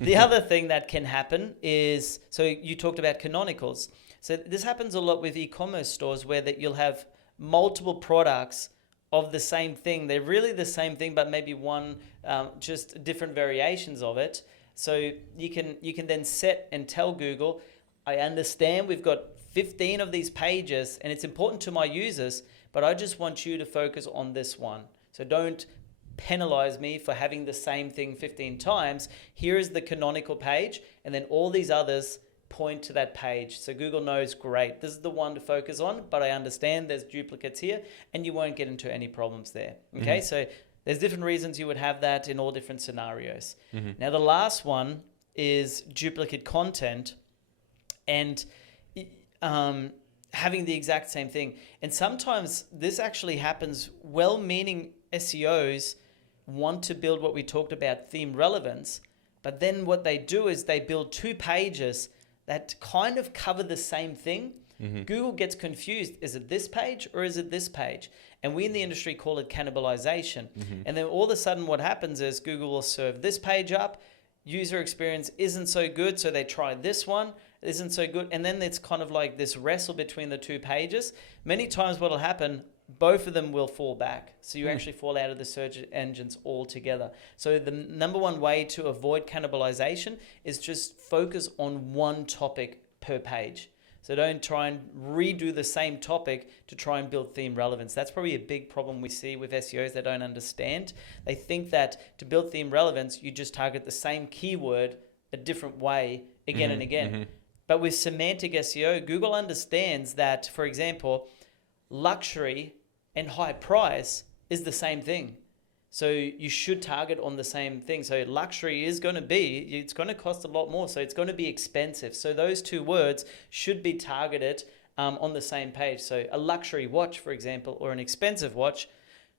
The other thing that can happen is, so you talked about Canonicals. So this happens a lot with e-commerce stores where that you'll have multiple products of the same thing. They're really the same thing, but maybe one, just different variations of it. So you can then set and tell Google, I understand we've got 15 of these pages and it's important to my users, but I just want you to focus on this one. So don't penalize me for having the same thing 15 times. Here is the canonical page, and then all these others point to that page. So Google knows, great, this is the one to focus on, but I understand there's duplicates here, and you won't get into any problems there. Okay, so there's different reasons you would have that in all different scenarios. Now, the last one is duplicate content and having the exact same thing. And sometimes this actually happens. Well-meaning SEOs want to build what we talked about, theme relevance, but then what they do is they build two pages that kind of cover the same thing, Google gets confused. Is it this page or is it this page? And we in the industry call it cannibalisation. And then all of a sudden what happens is Google will serve this page up. User experience isn't so good, so they try this one, isn't so good. And then it's kind of like this wrestle between the two pages. Many times what will happen, both of them will fall back. So you actually fall out of the search engines altogether. So the number one way to avoid cannibalisation is just focus on one topic per page. So don't try and redo the same topic to try and build theme relevance. That's probably a big problem we see with SEOs that don't understand. They think that to build theme relevance, you just target the same keyword a different way again and again. But with semantic SEO, Google understands that, for example, luxury and high price is the same thing. So you should target on the same thing. So luxury is going to be, it's going to cost a lot more. So it's going to be expensive. So those two words should be targeted on the same page. So a luxury watch, for example, or an expensive watch,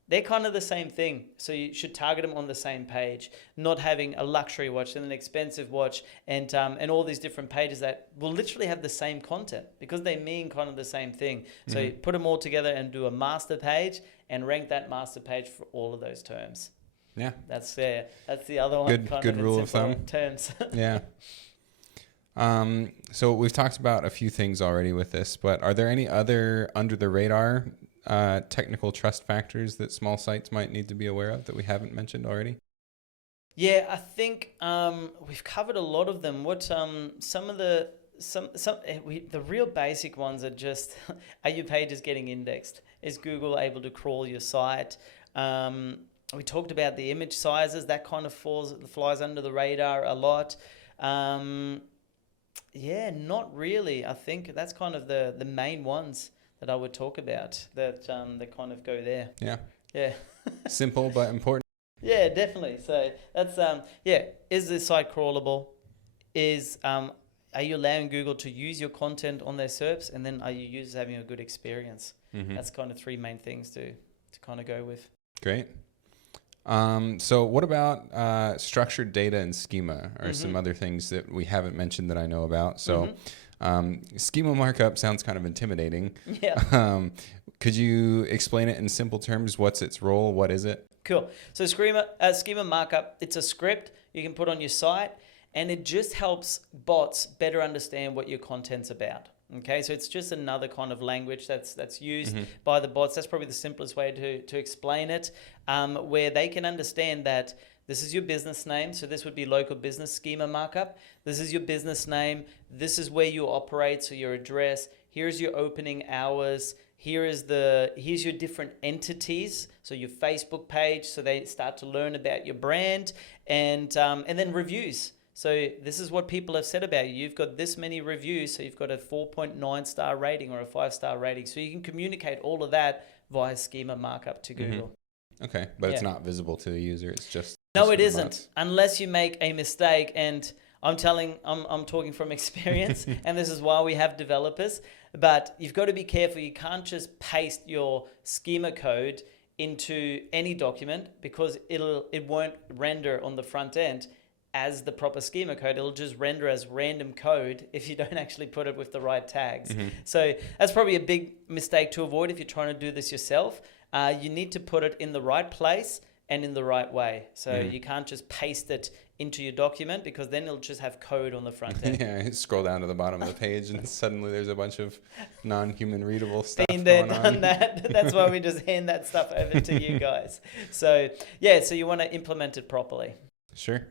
they're kind of the same thing. So you should target them on the same page, not having a luxury watch and an expensive watch and all these different pages that will literally have the same content because they mean kind of the same thing. So you put them all together and do a master page and rank that master page for all of those terms. Yeah. That's the other one. Good rule of thumb. Terms. Yeah. So we've talked about a few things already with this, but are there any other under the radar technical trust factors that small sites might need to be aware of that we haven't mentioned already? Yeah, I think we've covered a lot of them. What the real basic ones are just, are your pages getting indexed? Is Google able to crawl your site? We talked about the image sizes. That kind of flies under the radar a lot. Yeah, not really. I think that's kind of the main ones that I would talk about that kind of go there. Yeah. Yeah. Simple but important. Yeah, definitely. So that's is the site crawlable? Are you allowing Google to use your content on their SERPs? And then are your users having a good experience? That's kind of three main things to kind of go with. Great. So what about structured data and schema or some other things that we haven't mentioned that I know about? So schema markup sounds kind of intimidating. Yeah. Could you explain it in simple terms? What's its role? What is it? Cool. So schema markup, it's a script you can put on your site, and it just helps bots better understand what your content's about. Okay, so it's just another kind of language that's used by the bots. That's probably the simplest way to explain it, where they can understand that this is your business name. So this would be local business schema markup. This is your business name. This is where you operate. So your address. Here's your opening hours. Here's your different entities. So your Facebook page. So they start to learn about your brand and then reviews. So this is what people have said about you. You've got this many reviews. So you've got a 4.9 star rating or a 5-star rating. So you can communicate all of that via schema markup to Google. Okay, but it's not visible to the user. It's just no, it isn't, unless you make a mistake. And I'm talking from experience, and this is why we have developers. But you've got to be careful. You can't just paste your schema code into any document because it won't render on the front end as the proper schema code. It'll just render as random code if you don't actually put it with the right tags. So that's probably a big mistake to avoid if you're trying to do this yourself. You need to put it in the right place and in the right way. So you can't just paste it into your document because then it'll just have code on the front end. Yeah, scroll down to the bottom of the page and suddenly there's a bunch of non-human readable stuff Been there, going done on. that. That's why we just hand that stuff over to you guys. So yeah, so you want to implement it properly. Sure.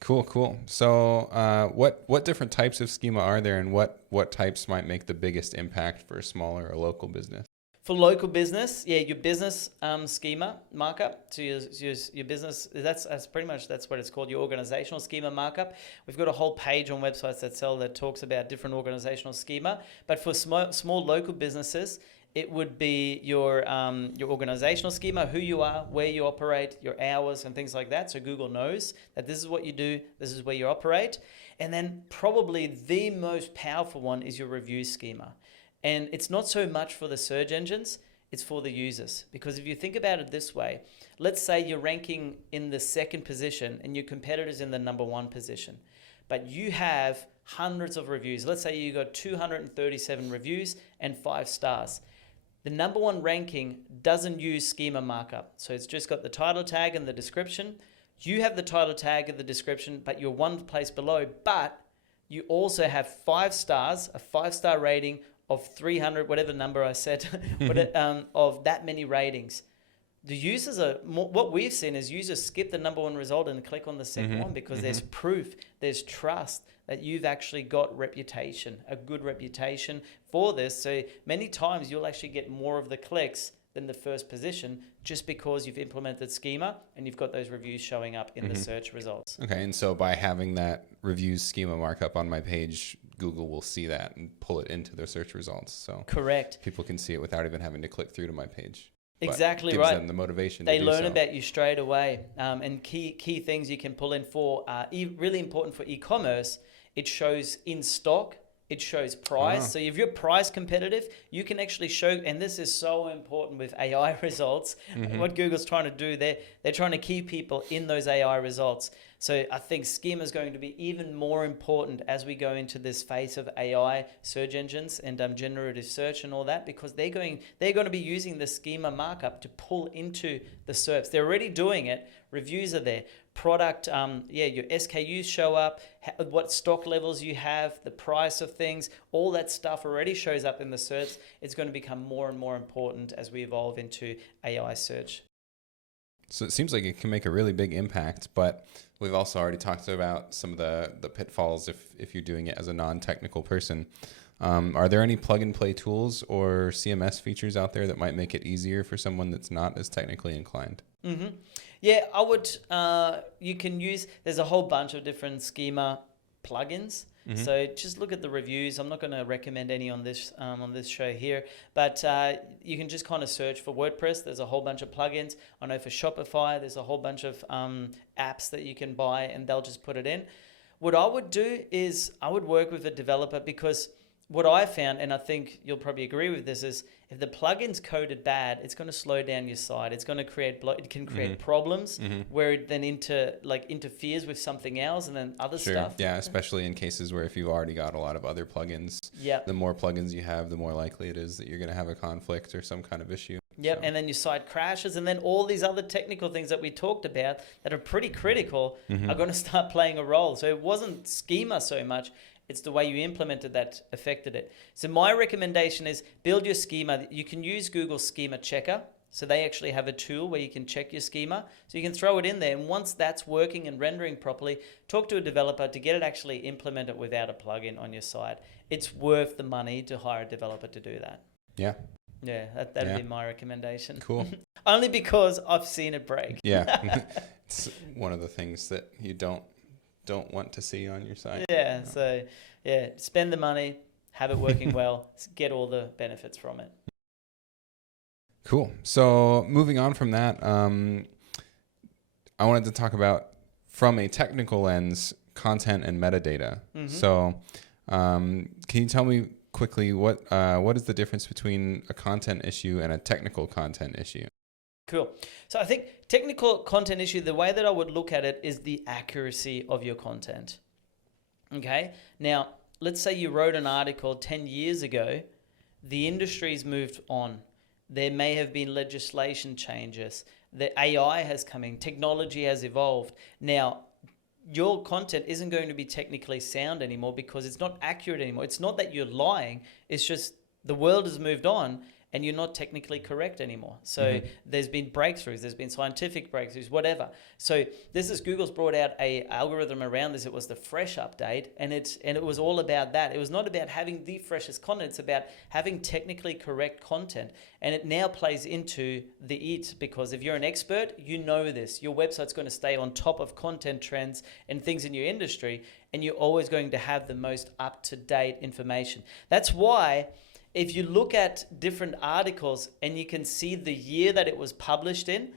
Cool. So what different types of schema are there, and what types might make the biggest impact for a smaller or local business? For local business, your business schema markup to your business, that's pretty much what it's called, your organizational schema markup. We've got a whole page on websites that talks about different organizational schema. But for small local businesses, it would be your organizational schema, who you are, where you operate, your hours and things like that. So Google knows that this is what you do, this is where you operate. And then probably the most powerful one is your review schema. And it's not so much for the search engines, it's for the users. Because if you think about it this way, let's say you're ranking in the 2nd position and your competitor's in the number 1 position, but you have hundreds of reviews. Let's say you got 237 reviews and 5 stars. The number one ranking doesn't use schema markup. So it's just got the title tag and the description. You have the title tag and the description, but you're one place below. But you also have 5 stars, a 5-star rating of 300, whatever number I said, of that many ratings. The users are what we've seen is users skip the number one result and click on the second one because there's proof, there's trust that you've actually got reputation, a good reputation for this. So many times you'll actually get more of the clicks than the first position just because you've implemented schema and you've got those reviews showing up in the search results. Okay, and so by having that reviews schema markup on my page, Google will see that and pull it into their search results. So correct. People can see it without even having to click through to my page. Exactly gives right. them the motivation. They to learn so. about you straight away. And key things you can pull in for really important for e-commerce. It shows in stock. It shows price. So if you're price competitive, you can actually show, and this is so important with AI results, what Google's trying to do, they're trying to keep people in those AI results. So I think schema is going to be even more important as we go into this phase of AI search engines and generative search and all that, because they're going to be using the schema markup to pull into the SERPs. They're already doing it. Reviews are there. Product, your SKUs show up, what stock levels you have, the price of things, all that stuff already shows up in the SERPs. It's going to become more and more important as we evolve into AI search. So it seems like it can make a really big impact, but we've also already talked about some of the pitfalls if you're doing it as a non-technical person. Are there any plug-and-play tools or CMS features out there that might make it easier for someone that's not as technically inclined? Yeah, I would. You can use. There's a whole bunch of different schema plugins. So just look at the reviews. I'm not going to recommend any on this show here, but you can just kind of search for WordPress. There's a whole bunch of plugins. I know for Shopify, there's a whole bunch of apps that you can buy, and they'll just put it in. What I would do is I would work with a developer, because what I found, and I think you'll probably agree with this, is if the plugin's coded bad, it's going to slow down your site. It's going to create it can create problems where it then interferes with something else and then other stuff. Yeah, especially in cases where if you've already got a lot of other plugins, the more plugins you have, the more likely it is that you're going to have a conflict or some kind of issue. Yep, and then your site crashes, and then all these other technical things that we talked about that are pretty critical are going to start playing a role. So it wasn't schema so much. It's the way you implemented that affected it. So my recommendation is build your schema. You can use Google Schema Checker. So they actually have a tool where you can check your schema. So you can throw it in there. And once that's working and rendering properly, talk to a developer to get it actually implemented without a plugin on your site. It's worth the money to hire a developer to do that. Yeah. Yeah, that'd be my recommendation. Cool. Only because I've seen it break. Yeah. It's one of the things that you don't want to see on your site. Yeah, so spend the money, have it working well, get all the benefits from it. Cool. So moving on from that, I wanted to talk about, from a technical lens, content and metadata. So can you tell me quickly what is the difference between a content issue and a technical content issue? Cool. So I think technical content issue, the way that I would look at it is the accuracy of your content. Okay. Now, let's say you wrote an article 10 years ago. The industry's moved on. There may have been legislation changes. The AI has come in. Technology has evolved. Now, your content isn't going to be technically sound anymore because it's not accurate anymore. It's not that you're lying. It's just the world has moved on and you're not technically correct anymore. So there's been breakthroughs, there's been scientific breakthroughs, whatever. So this is Google's brought out a algorithm around this. It was the fresh update, and it was all about that. It was not about having the freshest content. It's about having technically correct content. And it now plays into because if you're an expert, you know this. Your website's going to stay on top of content trends and things in your industry, and you're always going to have the most up-to-date information. That's why if you look at different articles and you can see the year that it was published in,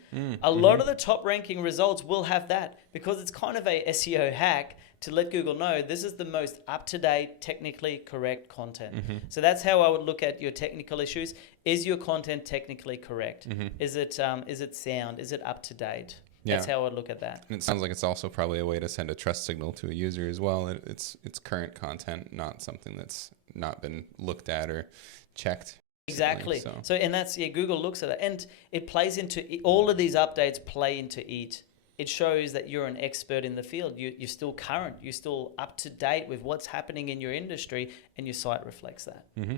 a lot of the top ranking results will have that, because it's kind of a SEO hack to let Google know this is the most up-to-date, technically correct content. So that's how I would look at your technical issues. Is your content technically correct? Is it sound? Is it up-to-date? That's how I would look at that. And it sounds like it's also probably a way to send a trust signal to a user as well. It's current content, not something that's not been looked at or checked. Exactly. So and that's, Google looks at it, and it plays into, all of these updates play into it. It shows that you're an expert in the field. You're still current. You're still up to date with what's happening in your industry, and your site reflects that. Mm-hmm.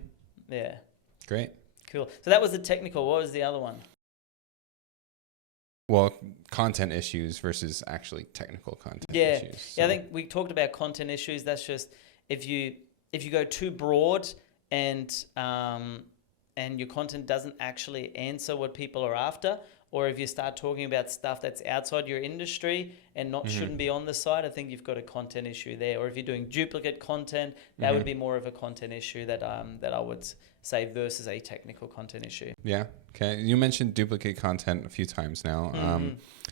Yeah. Great. Cool. So that was the technical. What was the other one? Well, content issues versus actually technical content issues. So. Yeah, I think we talked about content issues. That's just if you go too broad and your content doesn't actually answer what people are after, or if you start talking about stuff that's outside your industry and shouldn't be on the site, I think you've got a content issue there. Or if you're doing duplicate content, that would be more of a content issue that I would say versus a technical content issue. Yeah. Okay. You mentioned duplicate content a few times now.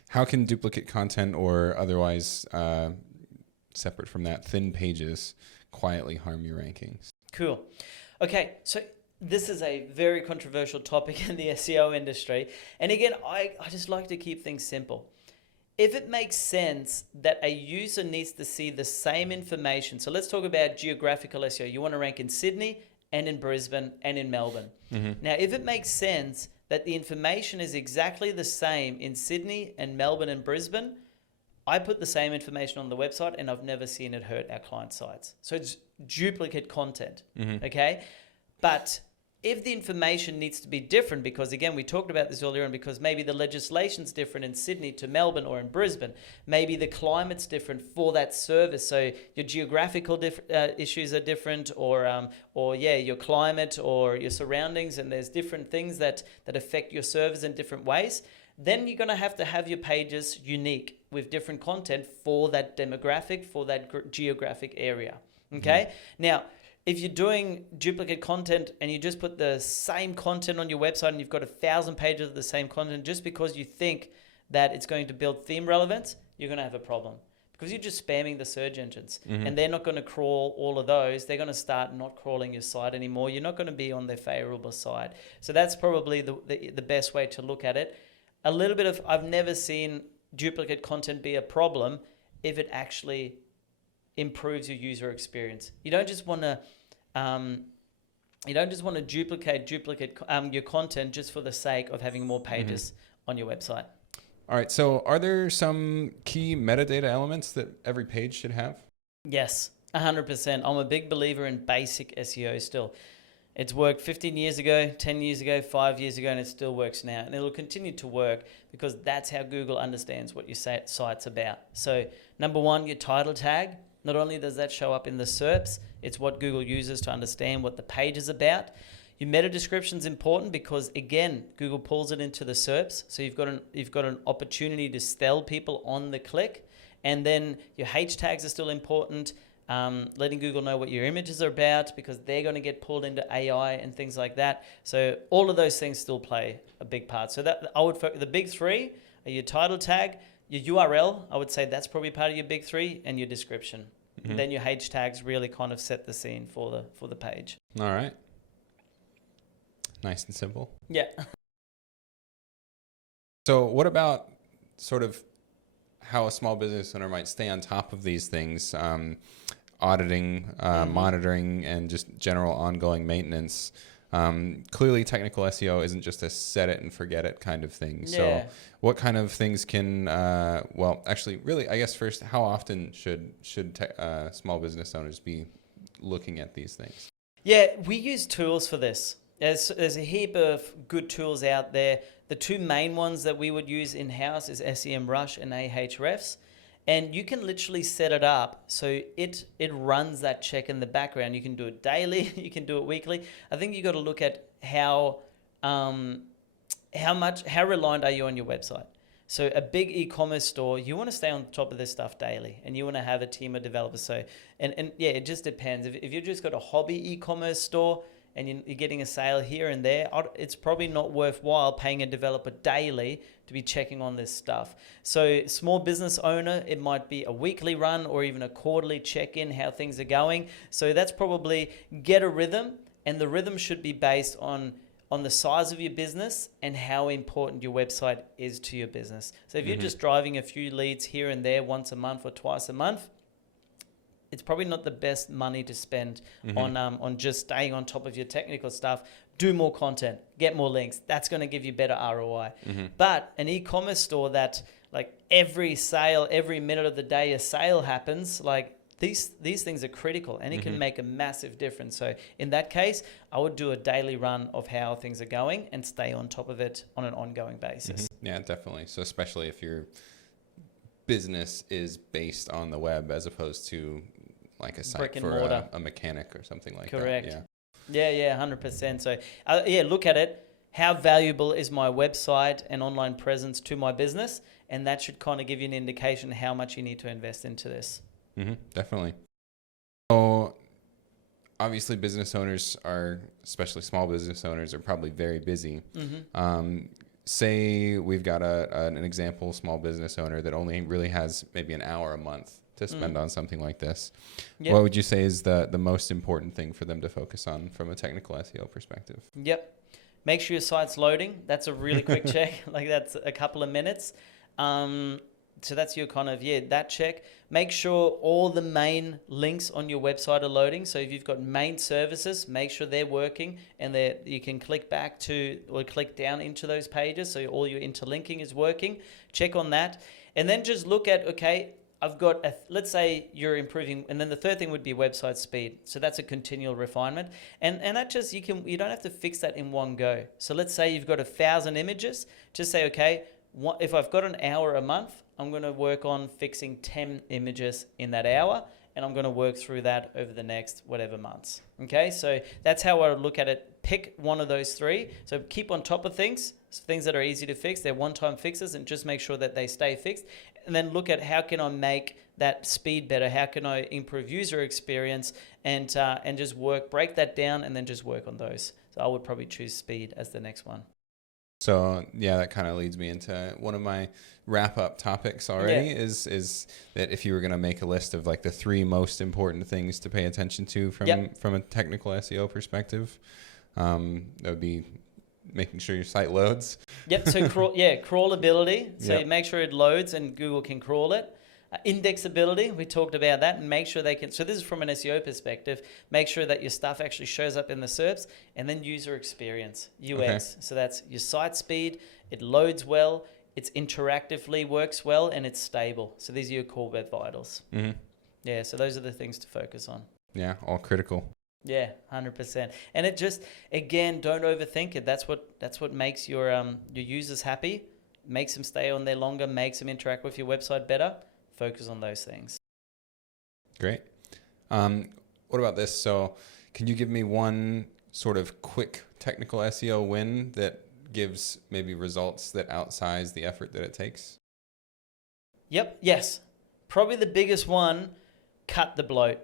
How can duplicate content or otherwise separate from that, thin pages quietly harm your rankings? Cool. Okay. So this is a very controversial topic in the SEO industry. And again, I just like to keep things simple. If it makes sense that a user needs to see the same information, so let's talk about geographical SEO. You want to rank in Sydney and in Brisbane and in Melbourne. Now, if it makes sense that the information is exactly the same in Sydney and Melbourne and Brisbane, I put the same information on the website and I've never seen it hurt our client sites. So it's duplicate content, okay? But if the information needs to be different, because again, we talked about this earlier on, because maybe the legislation's different in Sydney to Melbourne or in Brisbane, maybe the climate's different for that service. So your geographical issues are different, or your climate or your surroundings, and there's different things that affect your service in different ways. Then you're going to have your pages unique with different content for that demographic, for that geographic area. Okay. Now, if you're doing duplicate content and you just put the same content on your website and you've got 1,000 pages of the same content just because you think that it's going to build theme relevance, you're going to have a problem, because you're just spamming the search engines and they're not going to crawl all of those. They're going to start not crawling your site anymore. You're not going to be on their favorable side. So that's probably the best way to look at it. A little bit of, I've never seen duplicate content be a problem if it actually improves your user experience. You don't just want to duplicate your content just for the sake of having more pages on your website. All right. So are there some key metadata elements that every page should have? Yes, 100%. I'm a big believer in basic SEO still. It's worked 15 years ago, 10 years ago, 5 years ago, and it still works now. And it'll continue to work because that's how Google understands what your site's about. So number one, your title tag. Not only does that show up in the SERPs, it's what Google uses to understand what the page is about. Your meta description is important because, again, Google pulls it into the SERPs. So you've got an opportunity to sell people on the click. And then your H tags are still important. Letting Google know what your images are about, because they're going to get pulled into AI and things like that. So all of those things still play a big part. So that the big three are your title tag, your URL. I would say that's probably part of your big three, and your description. And then your H tags really kind of set the scene for the page. All right. Nice and simple. Yeah. So what about sort of how a small business owner might stay on top of these things, auditing, monitoring, and just general ongoing maintenance? Clearly, technical SEO isn't just a set it and forget it kind of thing. Yeah. So what kind of things can, really, I guess first, how often should small business owners be looking at these things? Yeah, we use tools for this. There's a heap of good tools out there. The two main ones that we would use in-house is SEMrush and Ahrefs. And you can literally set it up so it runs that check in the background. You can do it daily, you can do it weekly. I think you got to look at how reliant are you on your website. So a big e-commerce store, you want to stay on top of this stuff daily, and you want to have a team of developers. So and yeah, it just depends. If you've just got a hobby e-commerce store and you're getting a sale here and there, it's probably not worthwhile paying a developer daily to be checking on this stuff. So small business owner, it might be a weekly run or even a quarterly check-in, how things are going. So that's probably get a rhythm, and the rhythm should be based on on the size of your business and how important your website is to your business. So if you're just driving a few leads here and there once a month or twice a month, it's probably not the best money to spend on just staying on top of your technical stuff. Do more content, get more links. That's going to give you better ROI. But an e-commerce store that like every sale, every minute of the day a sale happens, like these things are critical and it can make a massive difference. So in that case, I would do a daily run of how things are going and stay on top of it on an ongoing basis. Yeah, definitely. So especially if your business is based on the web as opposed to like a site for a mechanic or something like that. Correct. Yeah, 100%. So look at it. How valuable is my website and online presence to my business? And that should kind of give you an indication how much you need to invest into this. Definitely. So obviously business owners are, especially small business owners, are probably very busy. Say we've got an example small business owner that only really has maybe an hour a month to spend on something like this. What would you say is the most important thing for them to focus on from a technical SEO perspective? Make sure your site's loading. That's a really quick check. Like that's a couple of minutes. So that's your kind of, that check. Make sure all the main links on your website are loading. So if you've got main services, make sure they're working and you can click back to or click down into those pages. So all your interlinking is working. Check on that. And then just look at, okay, I've got, let's say you're improving, and then the third thing would be website speed. So that's a continual refinement. And that just, you don't have to fix that in one go. So let's say you've got 1,000 images. Just say, okay, if I've got an hour a month, I'm going to work on fixing 10 images in that hour, and I'm going to work through that over the next whatever months. Okay, so that's how I would look at it. Pick one of those three. So keep on top of things that are easy to fix. They're one-time fixes, and just make sure that they stay fixed. And then look at how can I make that speed better? How can I improve user experience and just break that down, and then just work on those. So I would probably choose speed as the next one. So that kind of leads me into one of my wrap-up topics already. Is that if you were going to make a list of like the 3 most important things to pay attention to from a technical SEO perspective, that would be making sure your site loads. So crawlability. So you make sure it loads and Google can crawl it. Indexability, we talked about that, and make sure they can. So this is from an SEO perspective. Make sure that your stuff actually shows up in the SERPs, and then user experience, UX. Okay. So that's your site speed. It loads well. It's interactively works well, and it's stable. So these are your core web vitals. So those are the things to focus on. Yeah, all critical. Yeah, 100%. And it just, again, don't overthink it. That's what makes your users happy, makes them stay on there longer, makes them interact with your website better. Focus on those things. Great. What about this? So can you give me one sort of quick technical SEO win that gives maybe results that outsize the effort that it takes? Yes. Probably the biggest one, cut the bloat.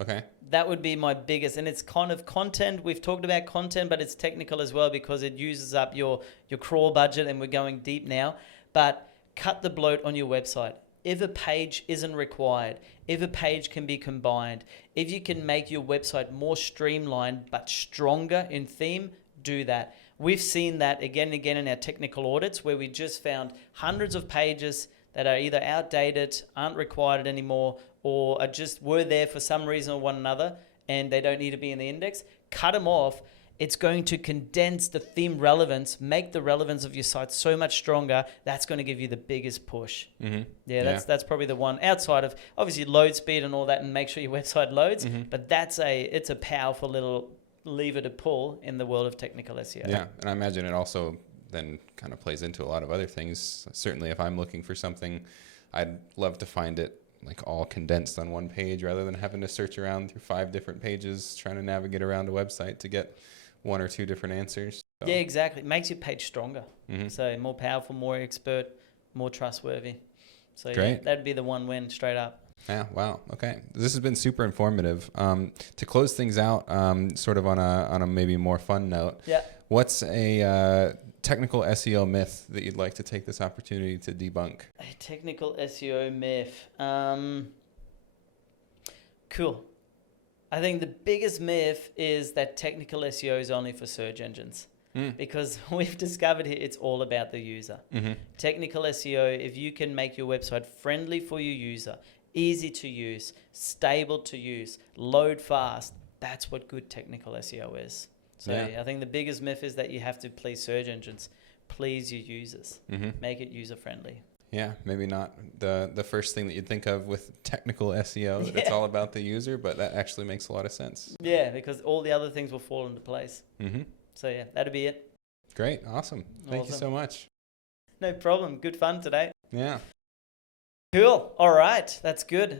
Okay. That would be my biggest, and it's kind of content. We've talked about content, but it's technical as well because it uses up your crawl budget, and we're going deep now. But cut the bloat on your website. If a page isn't required, if a page can be combined, if you can make your website more streamlined but stronger in theme, do that. We've seen that again and again in our technical audits where we just found hundreds of pages that are either outdated, aren't required anymore, or were there for some reason or one another, and they don't need to be in the index. Cut them off. It's going to condense the theme relevance, make the relevance of your site so much stronger. That's going to give you the biggest push. That's probably the one outside of obviously load speed and all that, and make sure your website loads. But it's a powerful little lever to pull in the world of technical SEO. Yeah, and I imagine it also then kind of plays into a lot of other things. Certainly, if I'm looking for something, I'd love to find it like all condensed on one page rather than having to search around through 5 different pages trying to navigate around a website to get 1 or 2 different answers. So. Yeah, exactly. It makes your page stronger. So more powerful, more expert, more trustworthy. So that'd be the one win straight up. Yeah, wow. Okay. This has been super informative. To close things out, sort of on a maybe more fun note. Yeah. What's a technical SEO myth that you'd like to take this opportunity to debunk? A technical SEO myth. Cool. I think the biggest myth is that technical SEO is only for search engines. because we've discovered here it's all about the user. Technical SEO, if you can make your website friendly for your user, easy to use, stable to use, load fast, that's what good technical SEO is. So I think the biggest myth is that you have to please search engines. Please your users. Make it user friendly. Yeah, maybe not the first thing that you'd think of with technical SEO, that it's all about the user, but that actually makes a lot of sense. Yeah, because all the other things will fall into place. So yeah, that'll be it. Great. Awesome. Thank you so much. No problem. Good fun today. Yeah. Cool. All right. That's good.